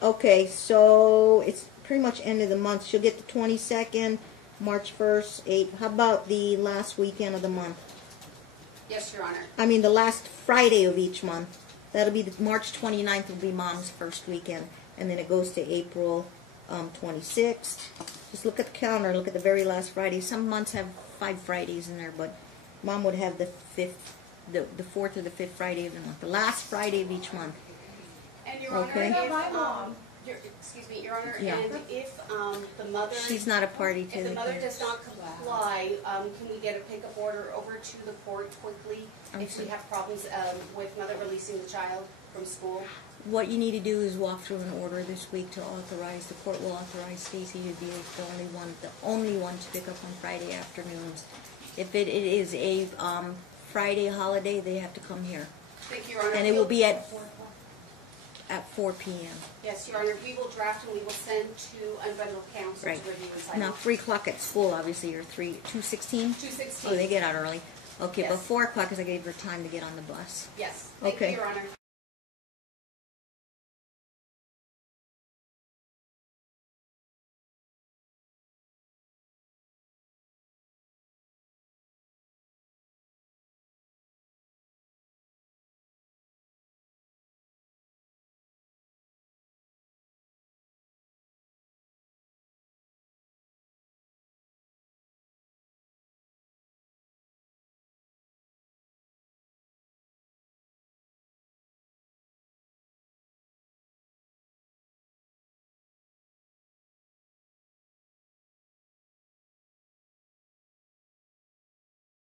Okay, so it's pretty much end of the month. She'll get the 22nd, March 1st, 8th. How about the last weekend of the month? Yes, Your Honor. I mean the last Friday of each month. That'll be the March 29th will be Mom's first weekend. And then it goes to April 26th. Just look at the calendar. Look at the very last Friday. Some months have 5 Fridays in there, but Mom would have the 4th or the 5th Friday of the month. The last Friday of each month. And Your Honor, Okay. if, My mom. excuse me, Your Honor, Yeah. and if the mother. She's not a party to If the the mother kids. does not comply, can we get a pickup order over to the court quickly I'm if we sorry. have problems with mother releasing the child from school? What you need to do is walk through an order this week to authorize, the court will authorize Stacy to be the only one to pick up on Friday afternoons. If it is a Friday holiday, they have to come here. Thank you, Your Honor. And it will be at 4 p.m. Yes, Your Honor, we will draft and we will send to unbundled counsel Right. to review and sign Now, off. 3 o'clock at school, obviously, or 2:16? 2:16. Oh, they get out early. Okay, but Yes. 4 o'clock is I gave her time to get on the bus. Yes, thank you, Okay. Your Honor.